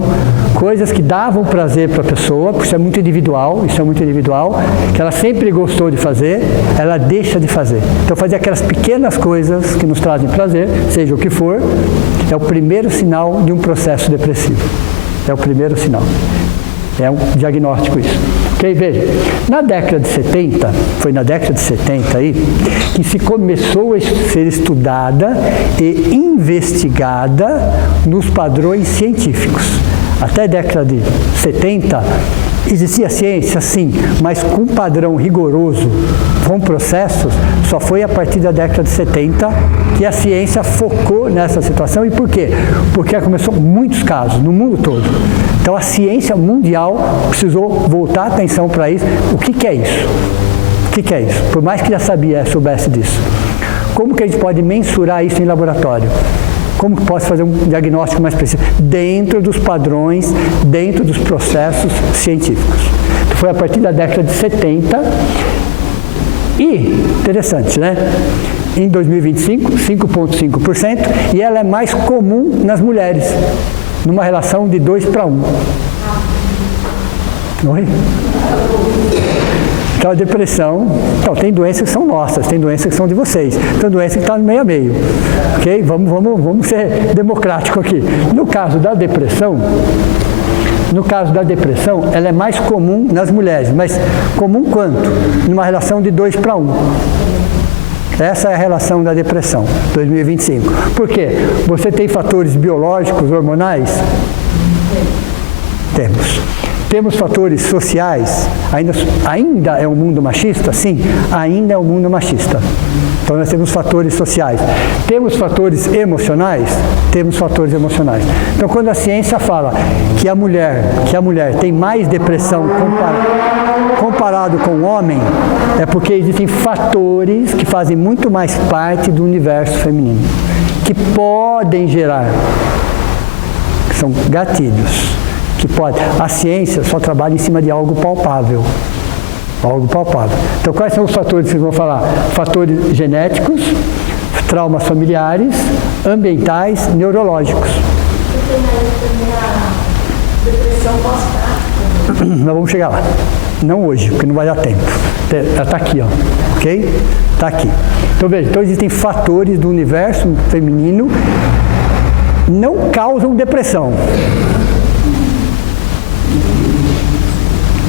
coisas que davam prazer para a pessoa, porque isso é muito individual, que ela sempre gostou de fazer, ela deixa de fazer. Então, fazer aquelas pequenas coisas que nos trazem prazer, seja o que for, é o primeiro sinal de um processo depressivo. É o primeiro sinal. É um diagnóstico isso. Ok? Veja, na década de 70, foi na década de 70 aí, que se começou a ser estudada e investigada nos padrões científicos. Até a década de 70, existia ciência, sim, mas com padrão rigoroso, com processos, só foi a partir da década de 70 que a ciência focou nessa situação. E por quê? Porque começou muitos casos no mundo todo. Então a ciência mundial precisou voltar a atenção para isso. O que é isso? O que é isso? Por mais que já soubesse disso. Como que a gente pode mensurar isso em laboratório? Como que posso fazer um diagnóstico mais preciso? Dentro dos padrões, dentro dos processos científicos. Então, foi a partir da década de 70 e, interessante, né? Em 2025, 5,5%, e ela é mais comum nas mulheres, numa relação de 2:1. Oi? Então, a depressão, tem doenças que são nossas, tem doenças que são de vocês, tem doença que está no meio a meio, ok? Vamos ser democrático aqui. No caso da depressão, ela é mais comum nas mulheres, mas comum quanto? Numa relação de 2:1. Essa é a relação da depressão, 2025. Por quê? Você tem fatores biológicos, hormonais? Temos. Temos fatores sociais, ainda é um mundo machista? Sim, ainda é um mundo machista. Então nós temos fatores sociais. Temos fatores emocionais? Temos fatores emocionais. Então quando a ciência fala que a mulher tem mais depressão comparado com o homem, é porque existem fatores que fazem muito mais parte do universo feminino, que podem gerar, que são gatilhos. Que pode. A ciência só trabalha em cima de algo palpável. Algo palpável. Então, quais são os fatores que vocês vão falar? Fatores genéticos, traumas familiares, ambientais, neurológicos. Nós vamos chegar lá. Não hoje, porque não vai dar tempo. Ela está aqui, ó. Ok? Está aqui. Então, veja, existem fatores do universo feminino que não causam depressão.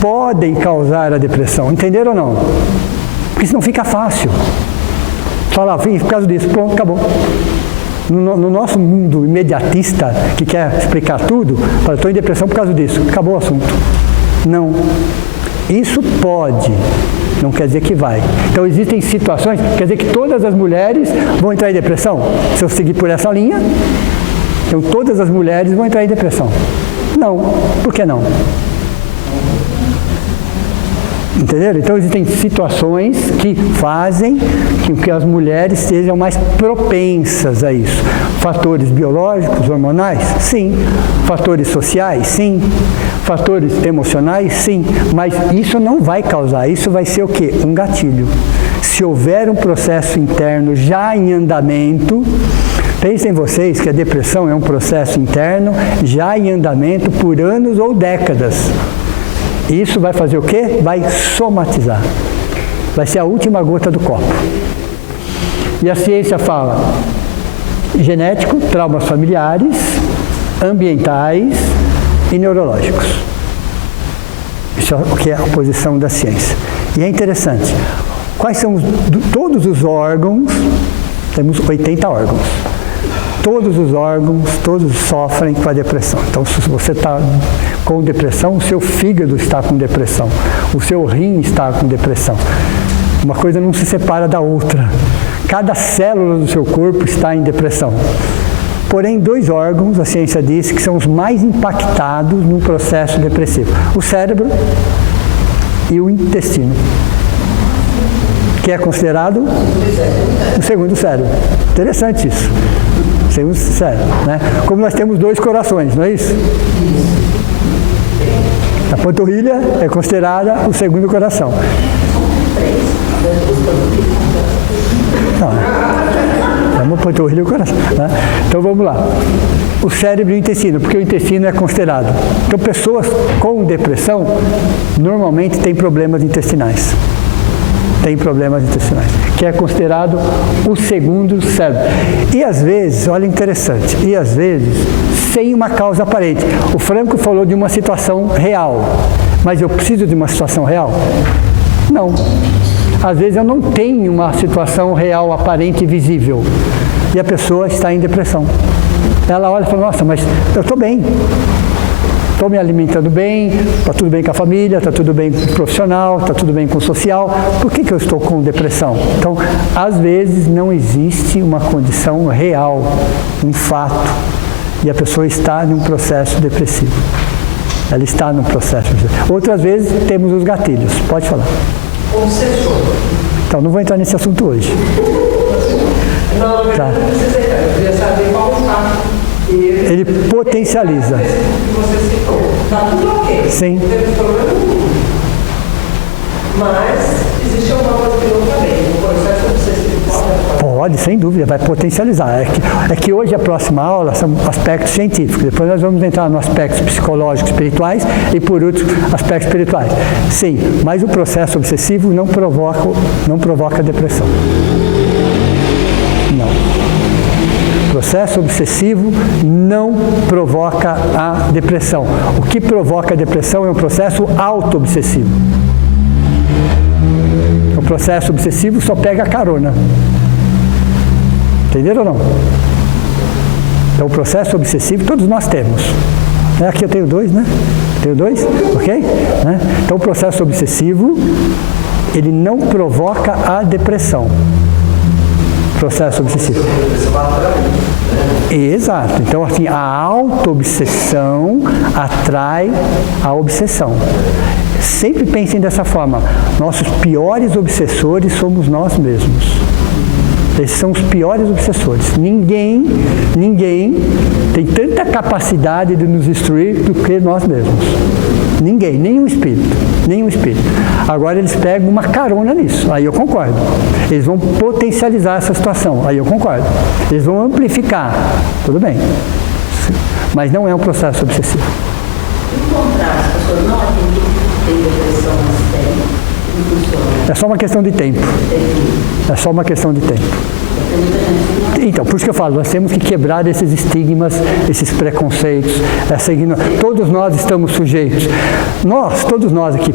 Podem causar a depressão, entenderam ou não? Porque senão fica fácil. Fala, por causa disso, pronto, acabou. No nosso mundo imediatista, que quer explicar tudo, fala, estou em depressão por causa disso, acabou o assunto. Não. Isso pode, não quer dizer que vai. Então existem situações, quer dizer que todas as mulheres vão entrar em depressão? Se eu seguir por essa linha, então todas as mulheres vão entrar em depressão. Não. Por que não? Entenderam? Então existem situações que fazem com que as mulheres sejam mais propensas a isso. Fatores biológicos, hormonais? Sim. Fatores sociais? Sim. Fatores emocionais? Sim. Mas isso não vai causar, isso vai ser o quê? Um gatilho. Se houver um processo interno já em andamento, pensem vocês que a depressão é um processo interno já em andamento por anos ou décadas. Isso vai fazer o quê? Vai somatizar. Vai ser a última gota do copo. E a ciência fala genético, traumas familiares, ambientais e neurológicos. Isso é o que é a posição da ciência. E é interessante. Quais são todos os órgãos? Temos 80 órgãos. Todos os órgãos, todos sofrem com a depressão. Então, se você está com depressão, o seu fígado está com depressão, o seu rim está com depressão. Uma coisa não se separa da outra. Cada célula do seu corpo está em depressão. Porém, 2 órgãos, a ciência diz, que são os mais impactados no processo depressivo. O cérebro e o intestino, que é considerado o segundo cérebro. Interessante isso. Segundo cérebro, né? Como nós temos 2 corações, não é isso? A panturrilha é considerada o segundo coração. Não, é uma panturrilha e o coração, né? Então vamos lá. O cérebro e o intestino, porque o intestino é considerado. Então pessoas com depressão normalmente têm problemas intestinais. Tem problemas intestinais, que é considerado o segundo cérebro. E às vezes, olha interessante, e às vezes sem uma causa aparente. O Franco falou de uma situação real, mas eu preciso de uma situação real? Não. Às vezes eu não tenho uma situação real, aparente e visível, e a pessoa está em depressão. Ela olha e fala, nossa, mas eu estou bem. Estou me alimentando bem, está tudo bem com a família, está tudo bem com o profissional, está tudo bem com o social. Por que eu estou com depressão? Então, às vezes não existe uma condição real, um fato, e a pessoa está num processo depressivo. Ela está num processo depressivo. Outras vezes temos os gatilhos. Pode falar. Obsessor. Então, não vou entrar nesse assunto hoje. Não, não precisa entrar. Eu queria saber qual o fato. Ele potencializa. Que você citou. Está tudo ok. Sim. Não temos problema nenhum. Mas existe alguma coisa que não está bem. O processo obsessivo pode, sem dúvida, vai potencializar. É que hoje a próxima aula são aspectos científicos. Depois nós vamos entrar no aspectos psicológicos, espirituais e, por último, aspectos espirituais. Sim, mas o processo obsessivo não provoca depressão. Não. O processo obsessivo não provoca a depressão. O que provoca a depressão é um processo auto-obsessivo. O processo obsessivo só pega a carona. Entenderam ou não? Então, o processo obsessivo todos nós temos. Aqui eu tenho 2, né? Tenho 2, ok? Então, o processo obsessivo, ele não provoca a depressão. Processo obsessivo. Exato. Então, assim, a auto-obsessão atrai a obsessão. Sempre pensem dessa forma. Nossos piores obsessores somos nós mesmos. Esses são os piores obsessores. Ninguém tem tanta capacidade de nos destruir do que nós mesmos. Ninguém, nenhum espírito. Agora eles pegam uma carona nisso, aí eu concordo. Eles vão potencializar essa situação, aí eu concordo. Eles vão amplificar, tudo bem. Mas não é um processo obsessivo. Encontrar as pessoas não acreditam que tem depressão, mas tem. É só uma questão de tempo. É só uma questão de tempo. Então, por isso que eu falo, nós temos que quebrar esses estigmas, esses preconceitos, todos nós estamos sujeitos. Todos nós aqui,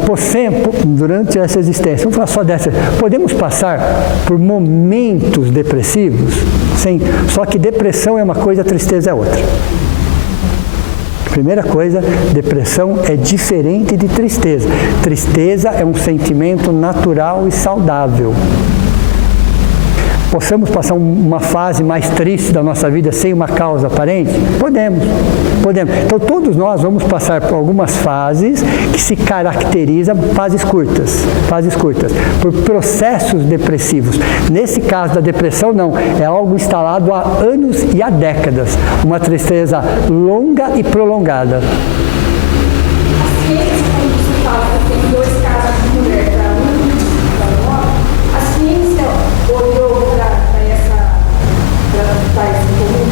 durante essa existência, vamos falar só dessa, podemos passar por momentos depressivos? Sim, só que depressão é uma coisa, tristeza é outra. Primeira coisa, depressão é diferente de tristeza. Tristeza é um sentimento natural e saudável. Possamos passar uma fase mais triste da nossa vida sem uma causa aparente? Podemos. Então, todos nós vamos passar por algumas fases que se caracterizam, fases curtas, por processos depressivos. Nesse caso da depressão, não, é algo instalado há anos e há décadas, uma tristeza longa e prolongada. Tem dois casos de mulher, para um e para o outro. A ciência olhou para esse comum,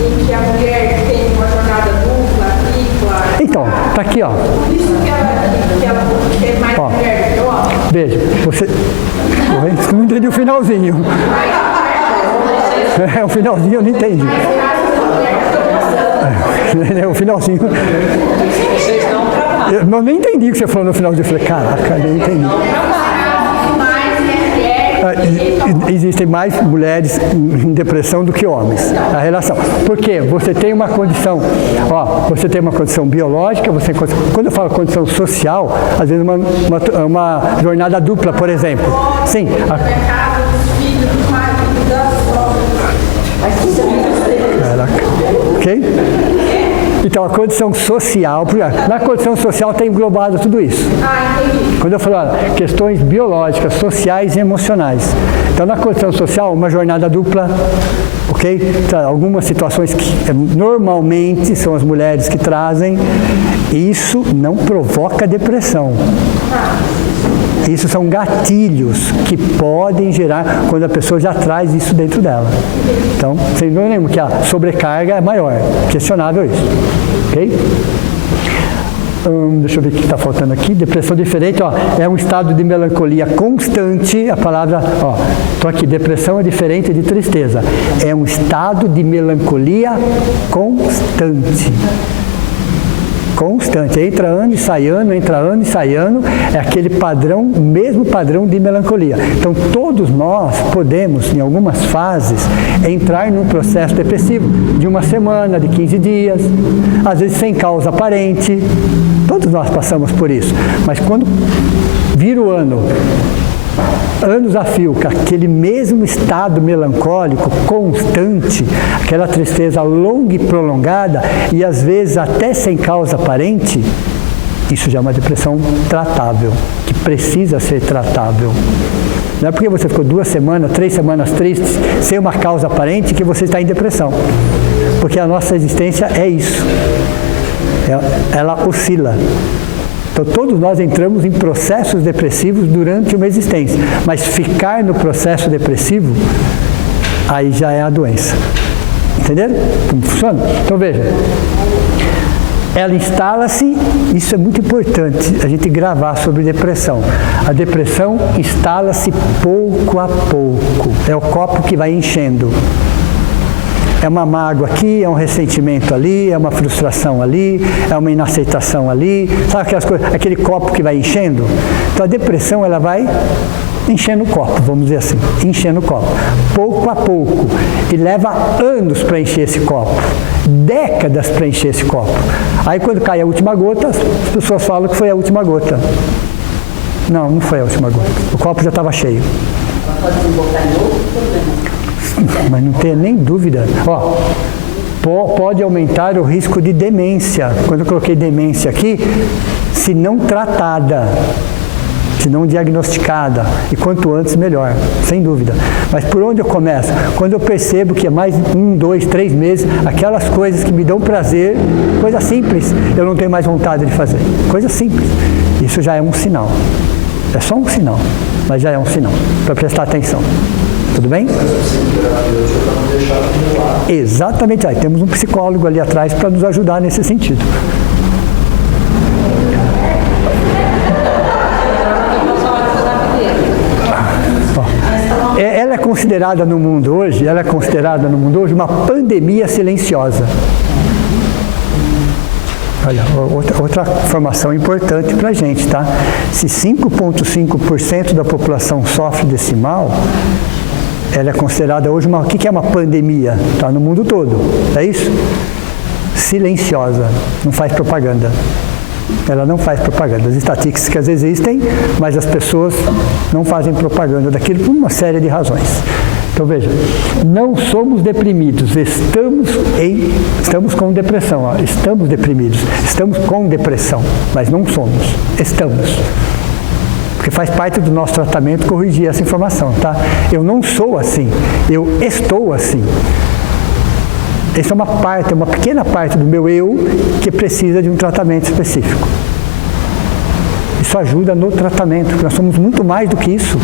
em que a mulher tem uma jornada dupla, tripla. Então, tá aqui, ó. Por isso que ela é mais mulher do que o homem. Veja, você não entendi o finalzinho. O finalzinho eu não entendi. O finalzinho. Eu nem entendi o que você falou no finalzinho. Eu falei, caraca, eu não entendi. Existem mais mulheres em depressão do que homens. A relação. Por quê? Você tem uma condição, você tem uma condição biológica, quando eu falo condição social, às vezes uma jornada dupla, por exemplo. Sim. Caraca. Ok? Então, a condição social, na condição social está englobado tudo isso. Quando eu falo questões biológicas, sociais e emocionais. Então, na condição social, uma jornada dupla, ok? Então, algumas situações que normalmente são as mulheres que trazem, isso não provoca depressão. Isso são gatilhos que podem gerar quando a pessoa já traz isso dentro dela. Então, sem dúvida nenhuma que a sobrecarga é maior. Questionável isso. Ok? Deixa eu ver o que está faltando aqui. Depressão diferente, é um estado de melancolia constante. A palavra, estou aqui, depressão é diferente de tristeza. É um estado de melancolia constante. Entra ano e sai ano, é aquele padrão, o mesmo padrão de melancolia. Então, todos nós podemos, em algumas fases, entrar num processo depressivo de uma semana, de 15 dias, às vezes sem causa aparente. Todos nós passamos por isso. Mas quando vira o ano, anos a fio, com aquele mesmo estado melancólico constante, aquela tristeza longa e prolongada, e às vezes até sem causa aparente, isso já é uma depressão tratável, que precisa ser tratável. Não é porque você ficou 2 semanas, 3 semanas tristes, sem uma causa aparente, que você está em depressão. Porque a nossa existência é isso. Ela oscila. Então, todos nós entramos em processos depressivos durante uma existência. Mas ficar no processo depressivo, aí já é a doença. Entenderam como funciona? Então, veja. Ela instala-se, isso é muito importante, a gente gravar sobre depressão. A depressão instala-se pouco a pouco. É o copo que vai enchendo. É uma mágoa aqui, é um ressentimento ali, é uma frustração ali, é uma inaceitação ali. Sabe aquelas coisas, aquele copo que vai enchendo? Então a depressão, ela vai enchendo o copo, vamos dizer assim, enchendo o copo, pouco a pouco. E leva anos para encher esse copo, décadas para encher esse copo. Aí quando cai a última gota, as pessoas falam que foi a última gota. Não, não foi a última gota. O copo já estava cheio. Pode desembocar em outro problema. Mas não tenha nem dúvida. Pode aumentar o risco de demência. Quando eu coloquei demência aqui, se não tratada, se não diagnosticada, e quanto antes melhor, sem dúvida. Mas por onde eu começo? Quando eu percebo que é mais 1, 2, 3 meses, aquelas coisas que me dão prazer, coisa simples, eu não tenho mais vontade de fazer. Coisa simples. Isso já é um sinal. É só um sinal, mas já é um sinal, para prestar atenção. Tudo bem? Exatamente. Aí temos um psicólogo ali atrás para nos ajudar nesse sentido. Ela é considerada considerada no mundo hoje, uma pandemia silenciosa. Olha, outra informação importante para a gente, tá? Se 5,5% da população sofre desse mal, ela é considerada hoje o que é uma pandemia? Tá no mundo todo, é isso? Silenciosa, não faz propaganda. Ela não faz propaganda. As estatísticas existem, mas as pessoas não fazem propaganda daquilo por uma série de razões. Então veja, não somos deprimidos, estamos com depressão, ó, estamos deprimidos, estamos com depressão, mas não somos, estamos. Porque faz parte do nosso tratamento corrigir essa informação, tá? Eu não sou assim, eu estou assim. Essa é uma pequena parte do meu eu que precisa de um tratamento específico. Isso ajuda no tratamento, porque nós somos muito mais do que isso,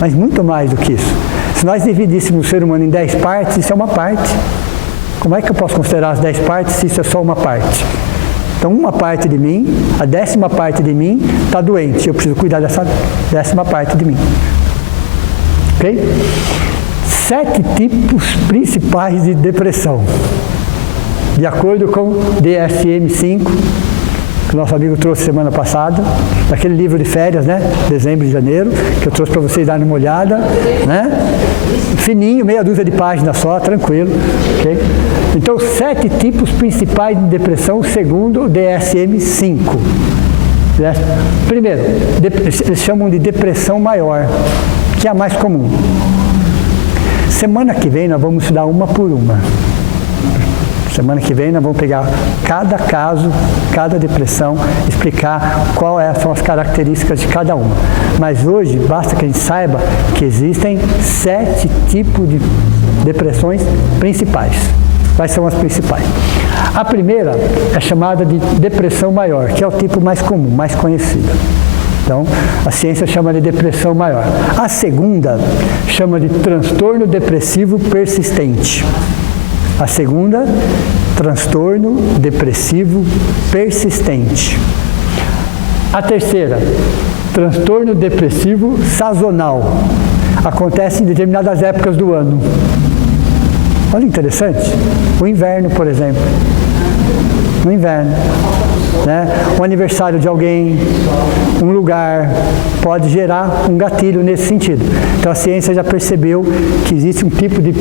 mas muito mais do que isso. Se nós dividíssemos o ser humano em 10 partes, isso é uma parte. Como é que eu posso considerar as 10 partes se isso é só uma parte? Então, uma parte de mim, a 10ª parte de mim está doente. Eu preciso cuidar dessa 10ª parte de mim. Ok? 7 tipos principais de depressão. De acordo com DSM-5, que o nosso amigo trouxe semana passada, daquele livro de férias, né? Dezembro e janeiro, que eu trouxe para vocês darem uma olhada, né? Fininho, meia dúzia de páginas só, tranquilo. Okay? Então, 7 tipos principais de depressão segundo o DSM-5. Primeiro, eles chamam de depressão maior, que é a mais comum. Semana que vem nós vamos estudar uma por uma. Semana que vem nós vamos pegar cada caso, cada depressão, explicar quais são as características de cada uma. Mas hoje basta que a gente saiba que existem 7 tipos de depressões principais. Quais são as principais? A primeira é chamada de depressão maior, que é o tipo mais comum, mais conhecido. Então, a ciência chama de depressão maior. A segunda chama de transtorno depressivo persistente. A segunda, transtorno depressivo persistente. A terceira, transtorno depressivo sazonal. Acontece em determinadas épocas do ano. Olha, interessante. O inverno, por exemplo. No inverno. Né? O aniversário de alguém, um lugar, pode gerar um gatilho nesse sentido. Então a ciência já percebeu que existe um tipo de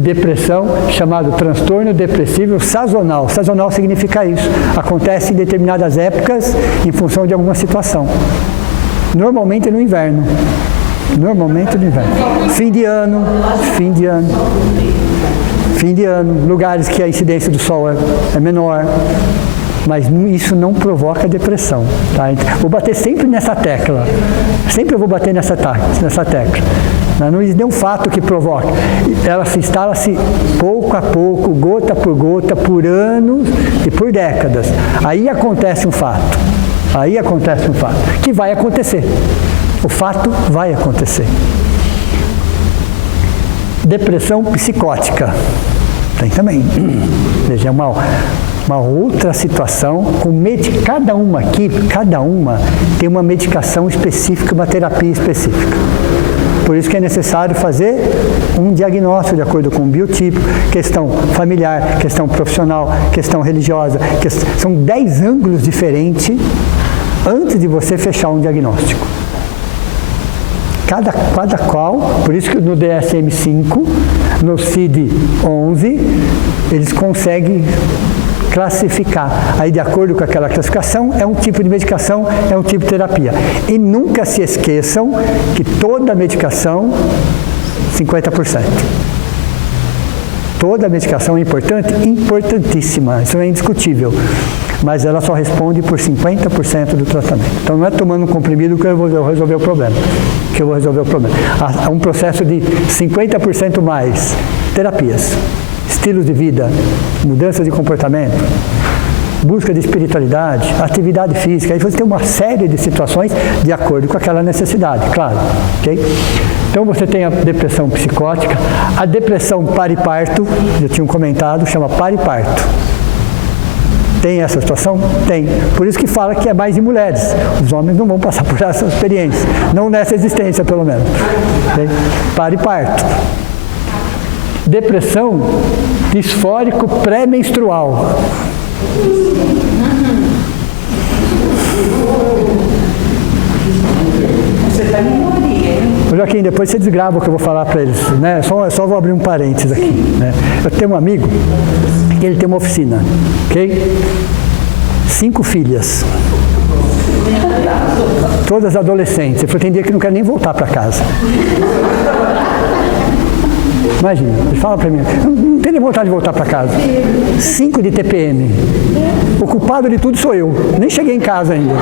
depressão chamado transtorno depressivo sazonal. Sazonal significa isso. Acontece em determinadas épocas em função de alguma situação. Normalmente no inverno. Normalmente no inverno. Fim de ano. Lugares que a incidência do sol é menor. Mas isso não provoca depressão. Tá? Vou bater sempre nessa tecla. Sempre eu vou bater nessa tecla. Não existe nenhum fato que provoque. Ela se instala-se pouco a pouco, gota por gota, por anos e por décadas. Aí acontece um fato. Que vai acontecer. O fato vai acontecer. Depressão psicótica. Tem também. Veja, uma outra situação, cada uma tem uma medicação específica, uma terapia específica. Por isso que é necessário fazer um diagnóstico de acordo com o biotipo, questão familiar, questão profissional, questão religiosa, são 10 ângulos diferentes antes de você fechar um diagnóstico. Cada qual, por isso que no DSM-5, no CID-11, eles conseguem classificar. Aí, de acordo com aquela classificação, é um tipo de medicação, é um tipo de terapia. E nunca se esqueçam que toda medicação, 50%. Toda medicação é importante? Importantíssima, isso é indiscutível. Mas ela só responde por 50% do tratamento. Então não é tomando um comprimido que eu vou resolver o problema. Há um processo de 50% mais terapias, estilos de vida, mudança de comportamento, busca de espiritualidade, atividade física. Aí você tem uma série de situações de acordo com aquela necessidade, claro. Okay? Então você tem a depressão psicótica, a depressão pariparto, já tinha comentado, chama pariparto. Tem essa situação? Tem. Por isso que fala que é mais em mulheres. Os homens não vão passar por essa experiência. Não nessa existência, pelo menos. Okay? Pariparto. Depressão disfórico pré-menstrual. Você está em minoria, hein? Joaquim, depois você desgrava o que eu vou falar para eles, né? Só vou abrir um parênteses aqui, né? Eu tenho um amigo que ele tem uma oficina, ok? 5 filhas. Todas adolescentes. Ele falou, tem dia que não quero nem voltar para casa. Imagina, ele fala para mim, não tenho nem vontade de voltar para casa. 5 de TPM. O culpado de tudo sou eu. Nem cheguei em casa ainda.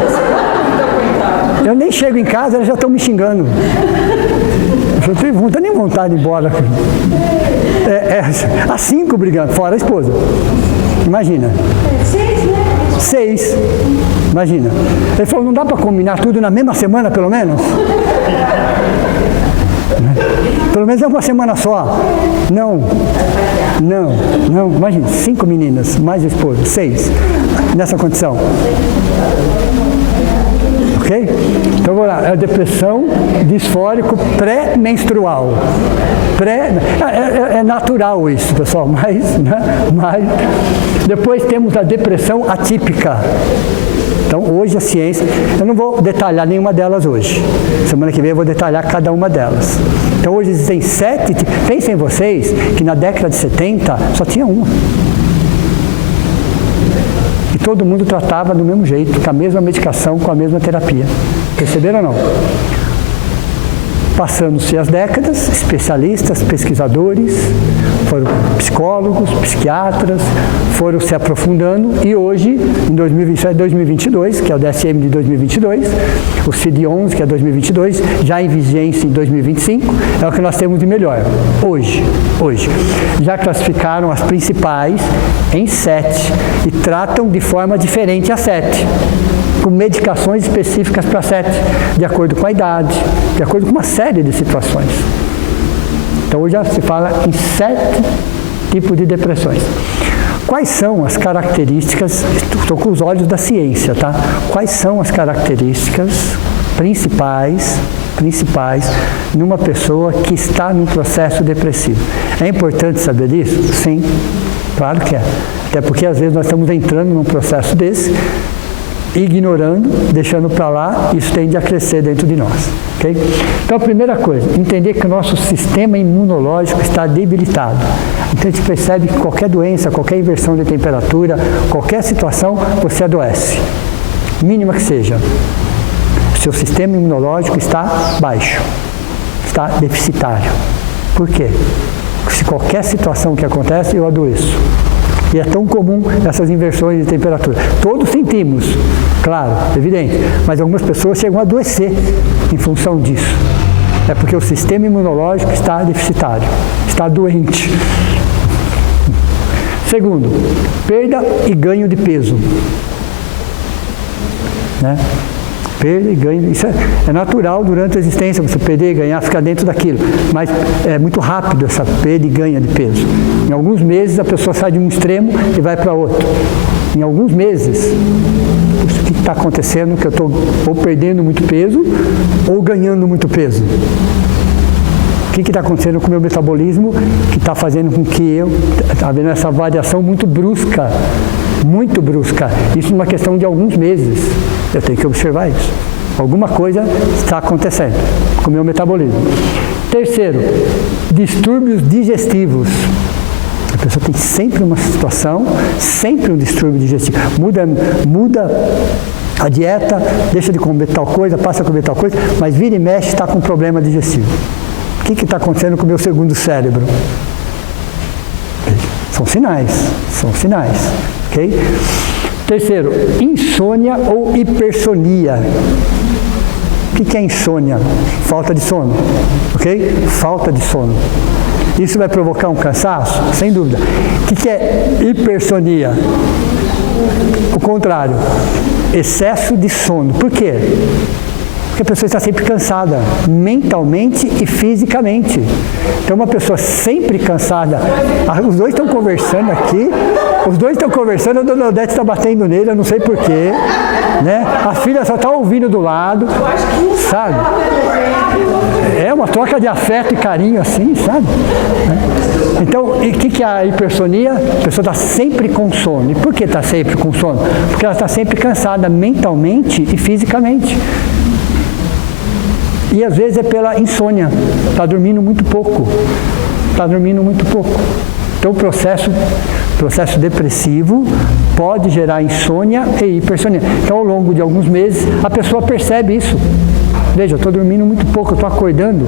Eu nem chego em casa, eles já estão me xingando. Eu não tenho nem vontade de ir embora. As 5 brigando, fora a esposa. Imagina. 6. Imagina. Ele falou, não dá para combinar tudo na mesma semana, pelo menos? Pelo menos é uma semana só. Não. Imagina, 5 meninas, mais a esposa, 6. Nessa condição. Ok? Então, vou lá. É depressão disfórico pré-menstrual. É natural isso, pessoal, mas depois temos a depressão atípica. Então, hoje a ciência, eu não vou detalhar nenhuma delas hoje. Semana que vem eu vou detalhar cada uma delas. Então, hoje existem 7, pensem vocês que na década de 70 só tinha uma. E todo mundo tratava do mesmo jeito, com a mesma medicação, com a mesma terapia. Perceberam ou não? Passando-se as décadas, especialistas, pesquisadores, foram psicólogos, psiquiatras, foram se aprofundando e hoje, em 2022, que é o DSM de 2022, o CID-11, que é 2022, já em vigência em 2025, é o que nós temos de melhor. Hoje. Já classificaram as principais em 7 e tratam de forma diferente as 7. Com medicações específicas para 7, de acordo com a idade, de acordo com uma série de situações. Então, hoje já se fala em 7 tipos de depressões. Quais são as características, estou com os olhos da ciência, tá? Quais são as características principais numa pessoa que está num processo depressivo? É importante saber disso? Sim, claro que é. Até porque, às vezes, nós estamos entrando num processo desse, ignorando, deixando para lá, isso tende a crescer dentro de nós. Okay? Então, a primeira coisa, entender que o nosso sistema imunológico está debilitado. Então, a gente percebe que qualquer doença, qualquer inversão de temperatura, qualquer situação, você adoece. Mínima que seja. O seu sistema imunológico está baixo, está deficitário. Por quê? Porque se qualquer situação que acontece, eu adoeço. E é tão comum essas inversões de temperatura. Todos sentimos, claro, evidente, mas algumas pessoas chegam a adoecer em função disso. É porque o sistema imunológico está deficitário, está doente. Segundo, perda e ganho de peso. Né? Perda e ganho, isso é natural durante a existência, você perder e ganhar, ficar dentro daquilo, mas é muito rápido essa perda e ganho de peso. Em alguns meses a pessoa sai de um extremo e vai para outro. Em alguns meses, o que está acontecendo? Que eu estou ou perdendo muito peso ou ganhando muito peso. O que está acontecendo com o meu metabolismo que está fazendo com que eu, está havendo essa variação muito brusca, isso é uma questão de alguns meses. Eu tenho que observar isso. Alguma coisa está acontecendo com o meu metabolismo. Terceiro, distúrbios digestivos. A pessoa tem sempre uma situação, sempre um distúrbio digestivo. Muda a dieta, deixa de comer tal coisa, passa a comer tal coisa, mas vira e mexe está com problema digestivo. O que está acontecendo com o meu segundo cérebro? São sinais, ok? Terceiro, insônia ou hipersonia. O que é insônia? Falta de sono, ok? Falta de sono. Isso vai provocar um cansaço? Sem dúvida. O que é hipersonia? O contrário, excesso de sono. Por quê? Porque a pessoa está sempre cansada, mentalmente e fisicamente. Então, uma pessoa sempre cansada. Os dois estão conversando aqui, a dona Odete está batendo nele, eu não sei porquê. Né? A filha só está ouvindo do lado, sabe? É uma troca de afeto e carinho assim, sabe? Então, e o que é a hipersonia? A pessoa está sempre com sono. E por que está sempre com sono? Porque ela está sempre cansada mentalmente e fisicamente. E às vezes é pela insônia. Está dormindo muito pouco. Está dormindo muito pouco. Então o processo depressivo pode gerar insônia e hipersonia. Então ao longo de alguns meses a pessoa percebe isso. Veja, eu estou dormindo muito pouco, eu estou acordando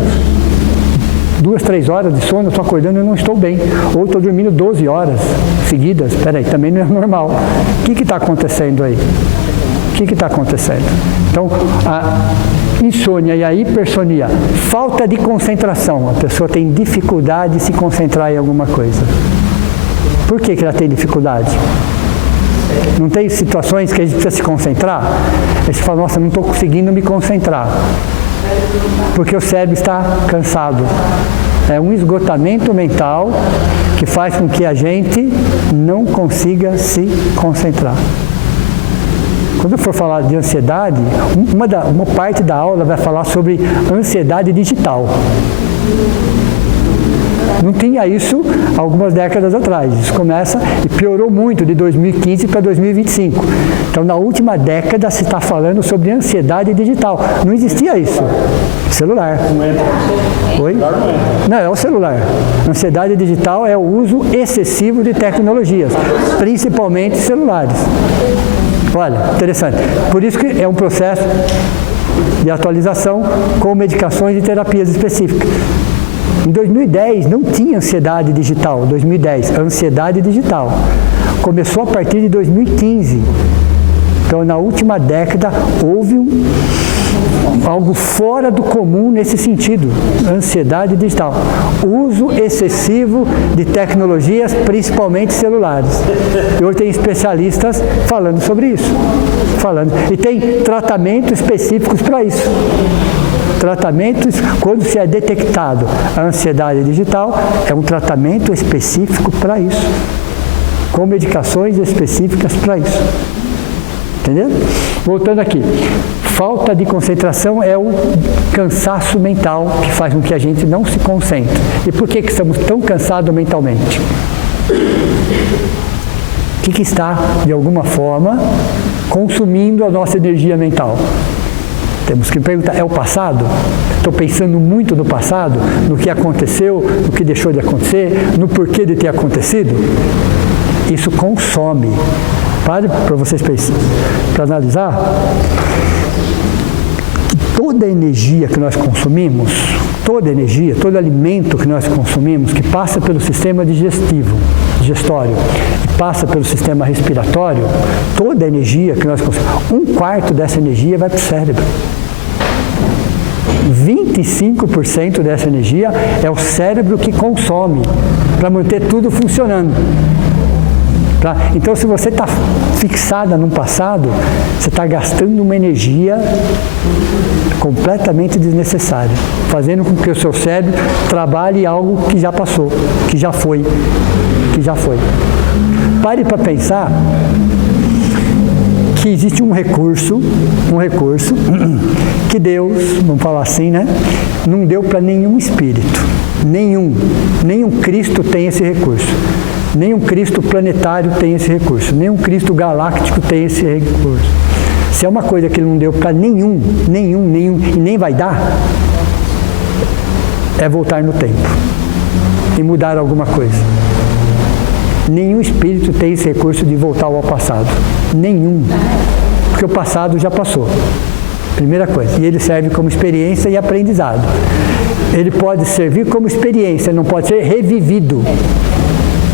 2, 3 horas de sono, eu estou acordando e não estou bem. Ou estou dormindo 12 horas seguidas. Espera aí, também não é normal. O que está acontecendo aí? O que está acontecendo? Então, a insônia e a hipersonia, falta de concentração. A pessoa tem dificuldade de se concentrar em alguma coisa. Por que ela tem dificuldade? Não tem situações que a gente precisa se concentrar? Aí você fala, nossa, não estou conseguindo me concentrar. Porque o cérebro está cansado. É um esgotamento mental que faz com que a gente não consiga se concentrar. Quando eu for falar de ansiedade, uma parte da aula vai falar sobre ansiedade digital. Não tinha isso algumas décadas atrás. Isso começa e piorou muito de 2015 para 2025. Então, na última década, se está falando sobre ansiedade digital. Não existia isso. Celular. Oi? Não, é o celular. Ansiedade digital é o uso excessivo de tecnologias, principalmente celulares. Olha, interessante. Por isso que é um processo de atualização com medicações e terapias específicas. Em 2010 não tinha ansiedade digital, 2010, ansiedade digital. Começou a partir de 2015. Então, na última década, houve algo fora do comum nesse sentido, ansiedade digital. Uso excessivo de tecnologias, principalmente celulares. E hoje tem especialistas falando sobre isso. E tem tratamentos específicos para isso. Tratamentos, quando se é detectado a ansiedade digital, é um tratamento específico para isso. Com medicações específicas para isso. Entendeu? Voltando aqui. Falta de concentração é o cansaço mental que faz com que a gente não se concentre. E por que estamos tão cansados mentalmente? O que está, de alguma forma, consumindo a nossa energia mental? Temos que perguntar, é o passado? Estou pensando muito no passado, no que aconteceu, no que deixou de acontecer, no porquê de ter acontecido? Isso consome. Pare para vocês pensarem, para analisar. Toda energia que nós consumimos, toda energia, todo alimento que nós consumimos, que passa pelo sistema digestório, e passa pelo sistema respiratório, toda energia que nós consumimos, 1/4 dessa energia vai para o cérebro. 25% dessa energia é o cérebro que consome, para manter tudo funcionando. Tá? Então, se você está fixada no passado, você está gastando uma energia completamente desnecessária, fazendo com que o seu cérebro trabalhe algo que já passou, que já foi. Pare para pensar que existe um recurso que Deus, vamos falar assim, né? Não deu para nenhum espírito, nenhum Cristo tem esse recurso. Nenhum Cristo planetário tem esse recurso. Nenhum Cristo galáctico tem esse recurso. Se é uma coisa que ele não deu para nenhum, e nem vai dar, é voltar no tempo e mudar alguma coisa. Nenhum espírito tem esse recurso de voltar ao passado. Nenhum. Porque o passado já passou. Primeira coisa. E ele serve como experiência e aprendizado. Ele pode servir como experiência, não pode ser revivido.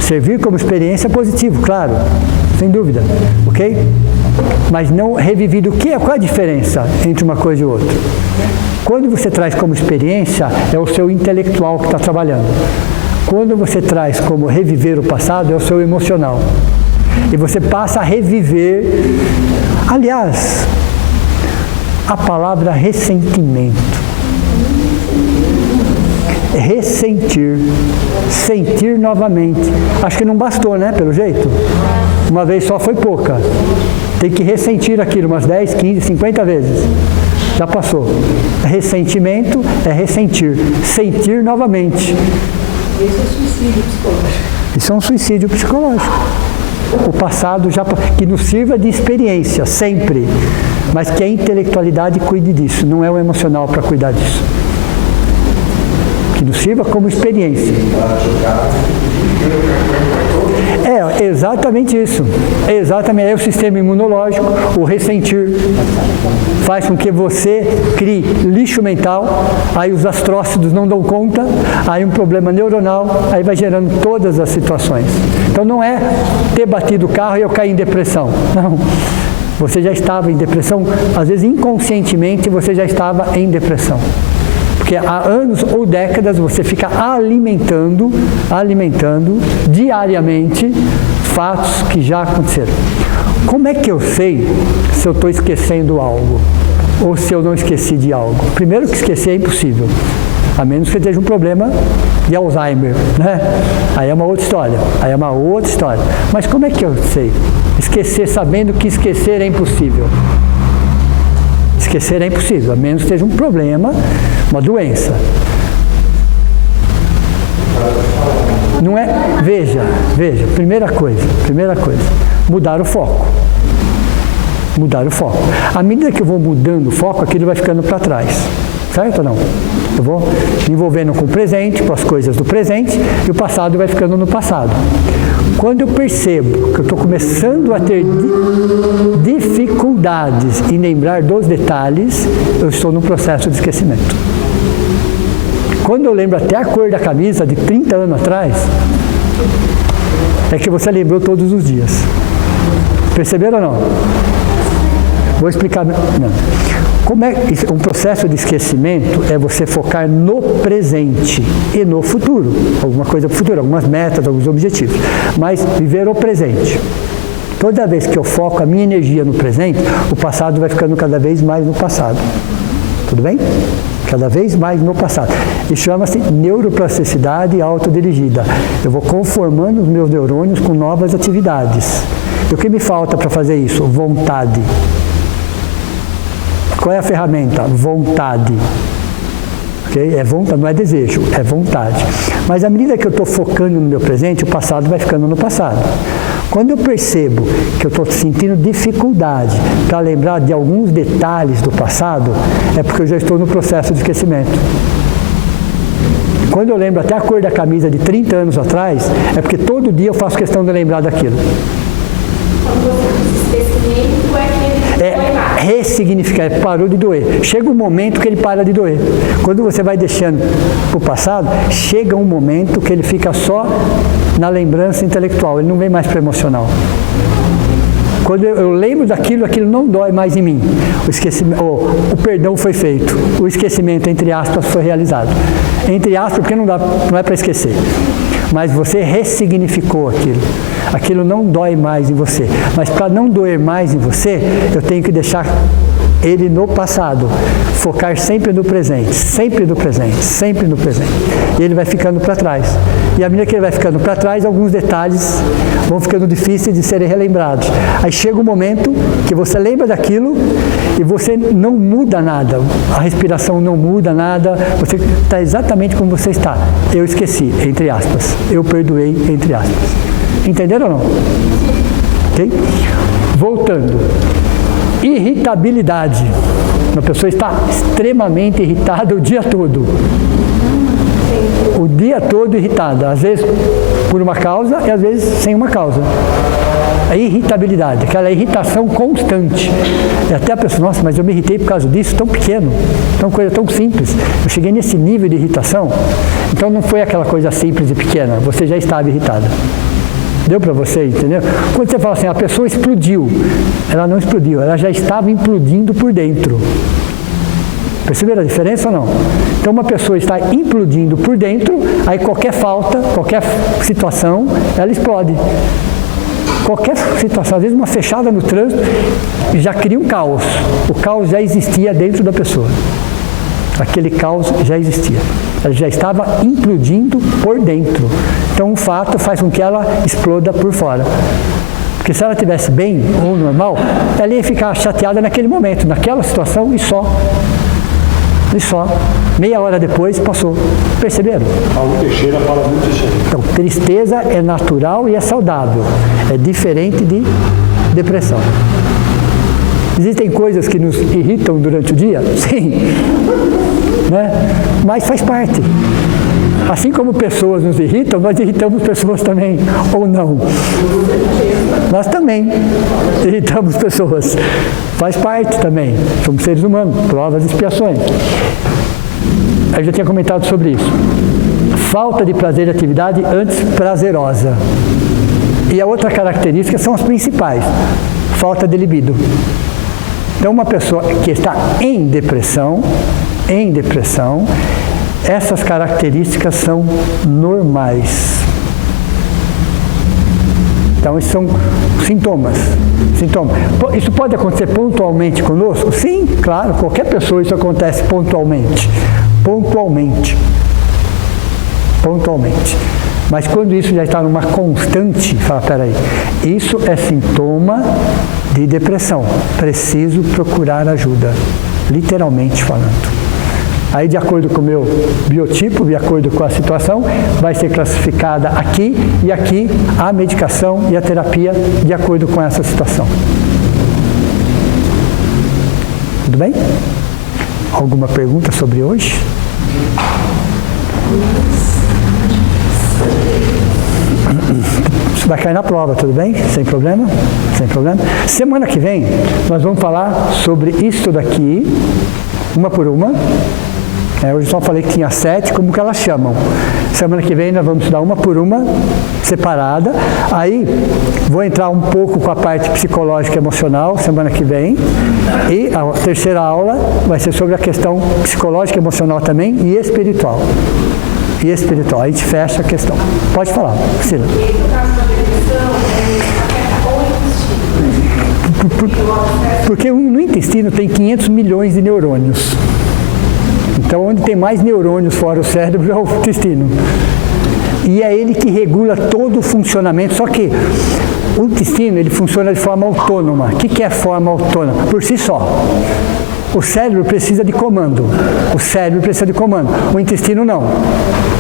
Servir como experiência é positivo, claro, sem dúvida, ok? Mas não revivido. Qual é a diferença entre uma coisa e outra? Quando você traz como experiência, é o seu intelectual que está trabalhando. Quando você traz como reviver o passado, é o seu emocional. E você passa a reviver. Aliás, a palavra ressentimento. Ressentir, sentir novamente. Acho que não bastou, né, pelo jeito? Uma vez só foi pouca. Tem que ressentir aquilo umas 10, 15, 50 vezes. Já passou. Ressentimento é ressentir, sentir novamente. Isso é suicídio psicológico. Isso é um suicídio psicológico. O passado já que nos sirva de experiência, sempre. Mas que a intelectualidade cuide disso, não é o emocional para cuidar disso. Que nos sirva como experiência. É exatamente isso. É exatamente. É o sistema imunológico, o ressentir, faz com que você crie lixo mental, aí os astrócitos não dão conta, aí um problema neuronal, aí vai gerando todas as situações. Então não é ter batido o carro e eu cair em depressão. Não. Você já estava em depressão, às vezes inconscientemente você já estava em depressão. Porque há anos ou décadas você fica alimentando diariamente fatos que já aconteceram. Como é que eu sei se eu estou esquecendo algo? Ou se eu não esqueci de algo? Primeiro que esquecer é impossível. A menos que esteja um problema de Alzheimer, né? Aí é uma outra história. Mas como é que eu sei? Esquecer sabendo que esquecer é impossível. Esquecer é impossível, a menos que esteja um problema, uma doença. Não é? Veja, primeira coisa, mudar o foco. À medida que eu vou mudando o foco, aquilo vai ficando para trás. Certo ou não? Eu vou me envolvendo com o presente, com as coisas do presente, e o passado vai ficando no passado. Quando eu percebo que eu estou começando a ter dificuldades em lembrar dos detalhes, eu estou num processo de esquecimento. Quando eu lembro até a cor da camisa de 30 anos atrás, é que você lembrou todos os dias. Perceberam ou não? Vou explicar. Não. Como é um processo de esquecimento é você focar no presente e no futuro, alguma coisa para o futuro, algumas metas, alguns objetivos, mas viver o presente. Toda vez que eu foco a minha energia no presente, o passado vai ficando cada vez mais no passado. Tudo bem? Cada vez mais no passado. Isso chama-se neuroplasticidade autodirigida. Eu vou conformando os meus neurônios com novas atividades. E o que me falta para fazer isso? Vontade. Qual é a ferramenta? Vontade. Okay? É vontade, não é desejo, é vontade. Mas à medida que eu estou focando no meu presente, o passado vai ficando no passado. Quando eu percebo que eu estou sentindo dificuldade para lembrar de alguns detalhes do passado, é porque eu já estou no processo de esquecimento. Quando eu lembro até a cor da camisa de 30 anos atrás, é porque todo dia eu faço questão de lembrar daquilo. Quando você diz esquecimento, é que ressignificar, parou de doer. Chega um momento que ele para de doer. Quando você vai deixando para o passado, chega um momento que ele fica só na lembrança intelectual, ele não vem mais para o emocional. Quando eu lembro daquilo, aquilo não dói mais em mim. O perdão foi feito. O esquecimento, entre aspas, foi realizado. Entre aspas, porque não é para esquecer. Mas você ressignificou aquilo. Aquilo não dói mais em você. Mas para não doer mais em você, eu tenho que deixar ele no passado. Focar sempre no presente, sempre no presente, sempre no presente. E ele vai ficando para trás. E à medida que ele vai ficando para trás, alguns detalhes vão ficando difíceis de serem relembrados. Aí chega um momento que você lembra daquilo e você não muda nada. A respiração não muda nada. Você está exatamente como você está. Eu esqueci, entre aspas. Eu perdoei, entre aspas. Entenderam ou não? Ok? Voltando. Irritabilidade. Uma pessoa está extremamente irritada o dia todo. O dia todo irritada. Às vezes por uma causa e às vezes sem uma causa. A irritabilidade, aquela irritação constante. E até a pessoa, nossa, mas eu me irritei por causa disso, tão pequeno, tão coisa tão simples. Eu cheguei nesse nível de irritação. Então não foi aquela coisa simples e pequena, você já estava irritada. Deu para você, entendeu? Quando você fala assim, a pessoa explodiu, ela não explodiu, ela já estava implodindo por dentro. Perceberam a diferença ou não? Então uma pessoa está implodindo por dentro, aí qualquer falta, qualquer situação, ela explode. Qualquer situação, às vezes uma fechada no trânsito, já cria um caos. O caos já existia dentro da pessoa. Aquele caos já existia. Ela já estava implodindo por dentro. Então um fato faz com que ela exploda por fora. Porque se ela estivesse bem ou normal, ela ia ficar chateada naquele momento, naquela situação e só. E só, meia hora depois passou. Perceberam? Paulo Teixeira fala muito isso aí. Então, tristeza é natural e é saudável. É diferente de depressão. Existem coisas que nos irritam durante o dia? Sim. Né? Mas faz parte. Assim como pessoas nos irritam, nós irritamos pessoas também, ou não. Nós também irritamos pessoas. Faz parte também. Somos seres humanos, provas e expiações. Eu já tinha comentado sobre isso. Falta de prazer e atividade antes prazerosa. E a outra característica são as principais. Falta de libido. Então, uma pessoa que está em depressão, essas características são normais. Então, esses são sintomas. Isso pode acontecer pontualmente conosco? Sim, claro, qualquer pessoa isso acontece pontualmente. Mas quando isso já está numa constante, fala, peraí, isso é sintoma de depressão. Preciso procurar ajuda, literalmente falando. Aí, de acordo com o meu biotipo, de acordo com a situação, vai ser classificada aqui e aqui a medicação e a terapia de acordo com essa situação. Tudo bem? Alguma pergunta sobre hoje? Isso vai cair na prova, tudo bem? Sem problema? Sem problema. Semana que vem, nós vamos falar sobre isso daqui, uma por uma. Hoje só falei que tinha 7, como que elas chamam. Semana que vem nós vamos estudar uma por uma, separada. Aí vou entrar um pouco com a parte psicológica e emocional, semana que vem. E a terceira aula vai ser sobre a questão psicológica, emocional também e espiritual. A gente fecha a questão. Pode falar, Priscila. E no caso da depressão, afeta o intestino. Porque no intestino tem 500 milhões de neurônios. Então, onde tem mais neurônios fora o cérebro é o intestino. E é ele que regula todo o funcionamento. Só que o intestino, ele funciona de forma autônoma. O que é forma autônoma? Por si só. O cérebro precisa de comando. O intestino não.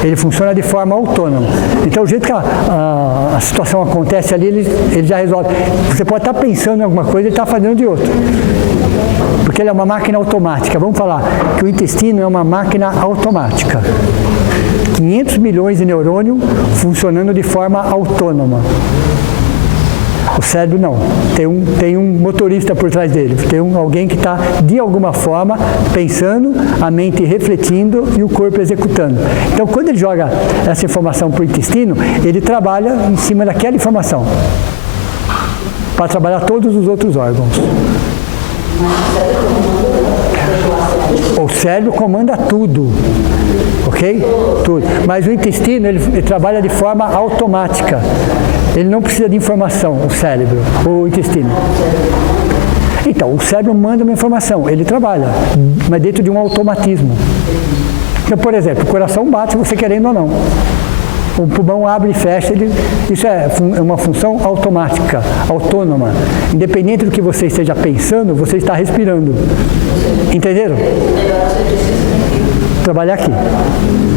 Ele funciona de forma autônoma. Então, o jeito que a situação acontece ali, ele já resolve. Você pode estar pensando em alguma coisa e está fazendo de outra. Porque ele é uma máquina automática. Vamos falar que o intestino é uma máquina automática. 500 milhões de neurônios funcionando de forma autônoma. O cérebro não. Tem um motorista por trás dele. Tem alguém que está, de alguma forma, pensando, a mente refletindo e o corpo executando. Então, quando ele joga essa informação para o intestino, ele trabalha em cima daquela informação para trabalhar todos os outros órgãos. O cérebro comanda tudo, ok? Tudo. Mas o intestino, ele trabalha de forma automática. Ele não precisa de informação, o cérebro, o intestino. Então, o cérebro manda uma informação, ele trabalha, mas dentro de um automatismo. Então, por exemplo, o coração bate você querendo ou não. O pulmão abre e fecha, isso é uma função automática, autônoma. Independente do que você esteja pensando, você está respirando. Entenderam? Trabalhar aqui.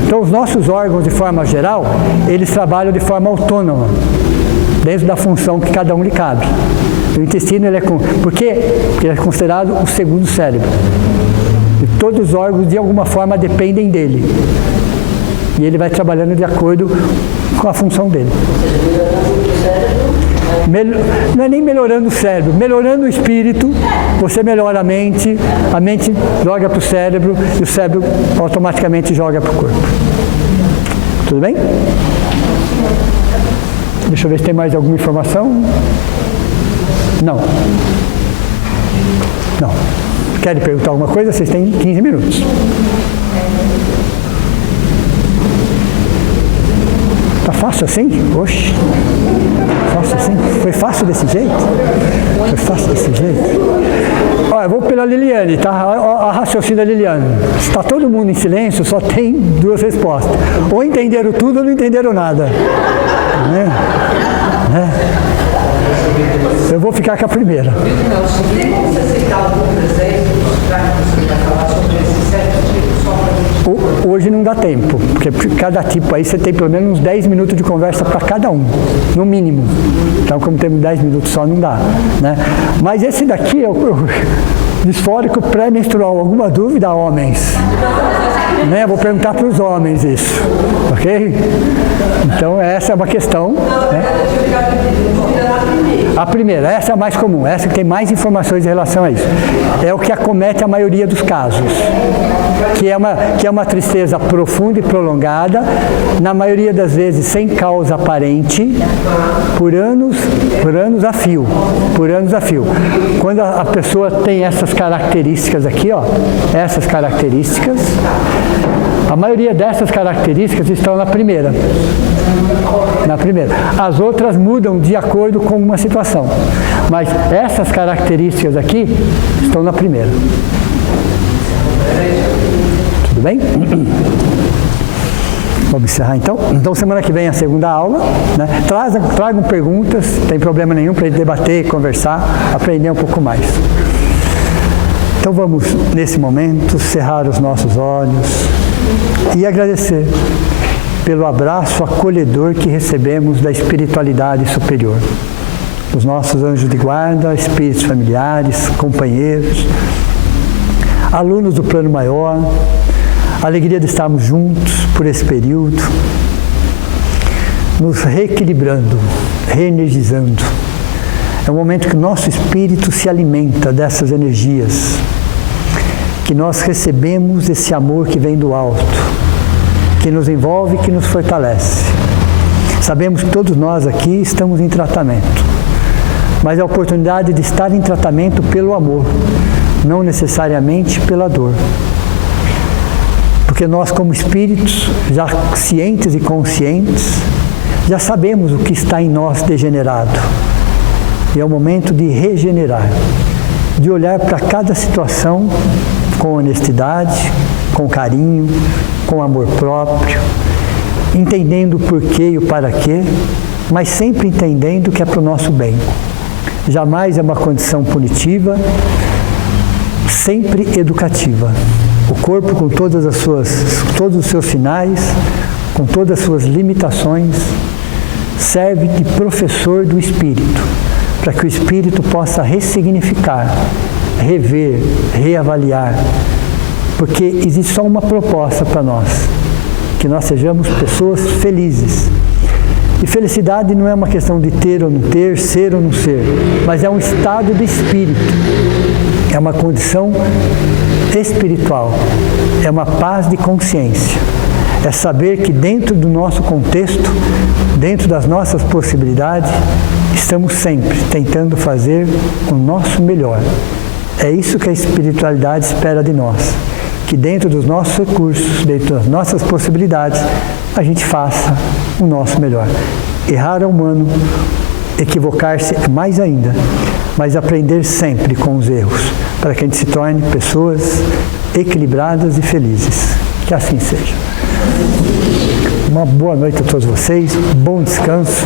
Então, os nossos órgãos, de forma geral, eles trabalham de forma autônoma, dentro da função que cada um lhe cabe. O intestino, por quê? Porque ele é considerado o segundo cérebro. E todos os órgãos, de alguma forma, dependem dele. E ele vai trabalhando de acordo com a função dele. Não é nem melhorando o cérebro, melhorando o espírito, você melhora a mente joga para o cérebro e o cérebro automaticamente joga para o corpo. Tudo bem? Deixa eu ver se tem mais alguma informação. Não. Querem perguntar alguma coisa? Vocês têm 15 minutos. Tá fácil assim? Oxe. Fácil assim? Foi fácil desse jeito? Olha, eu vou pela Liliane, tá? A raciocínio da Liliane. Se está todo mundo em silêncio, só tem 2 respostas. Ou entenderam tudo ou não entenderam nada. Eu vou ficar com a primeira. Tem como você citar alguns exemplos para que você vai falar sobre esses 7 tipos? dá tempo, porque cada tipo aí você tem pelo menos uns 10 minutos de conversa para cada um, no mínimo. Então, como temos 10 minutos só, não dá, né? Mas esse daqui é o disfórico pré-menstrual. Alguma dúvida, homens? Né? Vou perguntar para os homens isso, ok? Então, essa é uma questão. Né? A primeira, essa é a mais comum, essa que tem mais informações em relação a isso. É o que acomete a maioria dos casos, que é uma tristeza profunda e prolongada, na maioria das vezes sem causa aparente, por anos a fio, Quando a pessoa tem essas características aqui, ó, essas características, a maioria dessas características estão na primeira. As outras mudam de acordo com uma situação. Mas essas características aqui estão na primeira. Tudo bem? Vamos encerrar então? Então semana que vem é a segunda aula, né? Tragam perguntas, não tem problema nenhum para gente debater, conversar, aprender um pouco mais. Então vamos, nesse momento, cerrar os nossos olhos e agradecer pelo abraço acolhedor que recebemos da espiritualidade superior. Os nossos anjos de guarda, espíritos familiares, companheiros, alunos do plano maior, a alegria de estarmos juntos por esse período, nos reequilibrando, reenergizando. É um momento que o nosso espírito se alimenta dessas energias, que nós recebemos esse amor que vem do alto, que nos envolve e que nos fortalece. Sabemos que todos nós aqui estamos em tratamento, mas é a oportunidade de estar em tratamento pelo amor, não necessariamente pela dor. Porque nós, como espíritos, já cientes e conscientes, já sabemos o que está em nós degenerado. E é o momento de regenerar, de olhar para cada situação com honestidade, com carinho, com amor próprio, entendendo o porquê e o para quê, mas sempre entendendo que é para o nosso bem. Jamais é uma condição punitiva, sempre educativa. O corpo com todos os seus sinais, com todas as suas limitações, serve de professor do espírito, para que o espírito possa ressignificar, rever, reavaliar, porque existe só uma proposta para nós, que nós sejamos pessoas felizes. E felicidade não é uma questão de ter ou não ter, ser ou não ser, mas é um estado de espírito, é uma condição espiritual, é uma paz de consciência, é saber que dentro do nosso contexto, dentro das nossas possibilidades, estamos sempre tentando fazer o nosso melhor. É isso que a espiritualidade espera de nós, que dentro dos nossos recursos, dentro das nossas possibilidades, a gente faça o nosso melhor. Errar é humano, equivocar-se é mais ainda, mas aprender sempre com os erros, para que a gente se torne pessoas equilibradas e felizes. Que assim seja. Uma boa noite a todos vocês, bom descanso.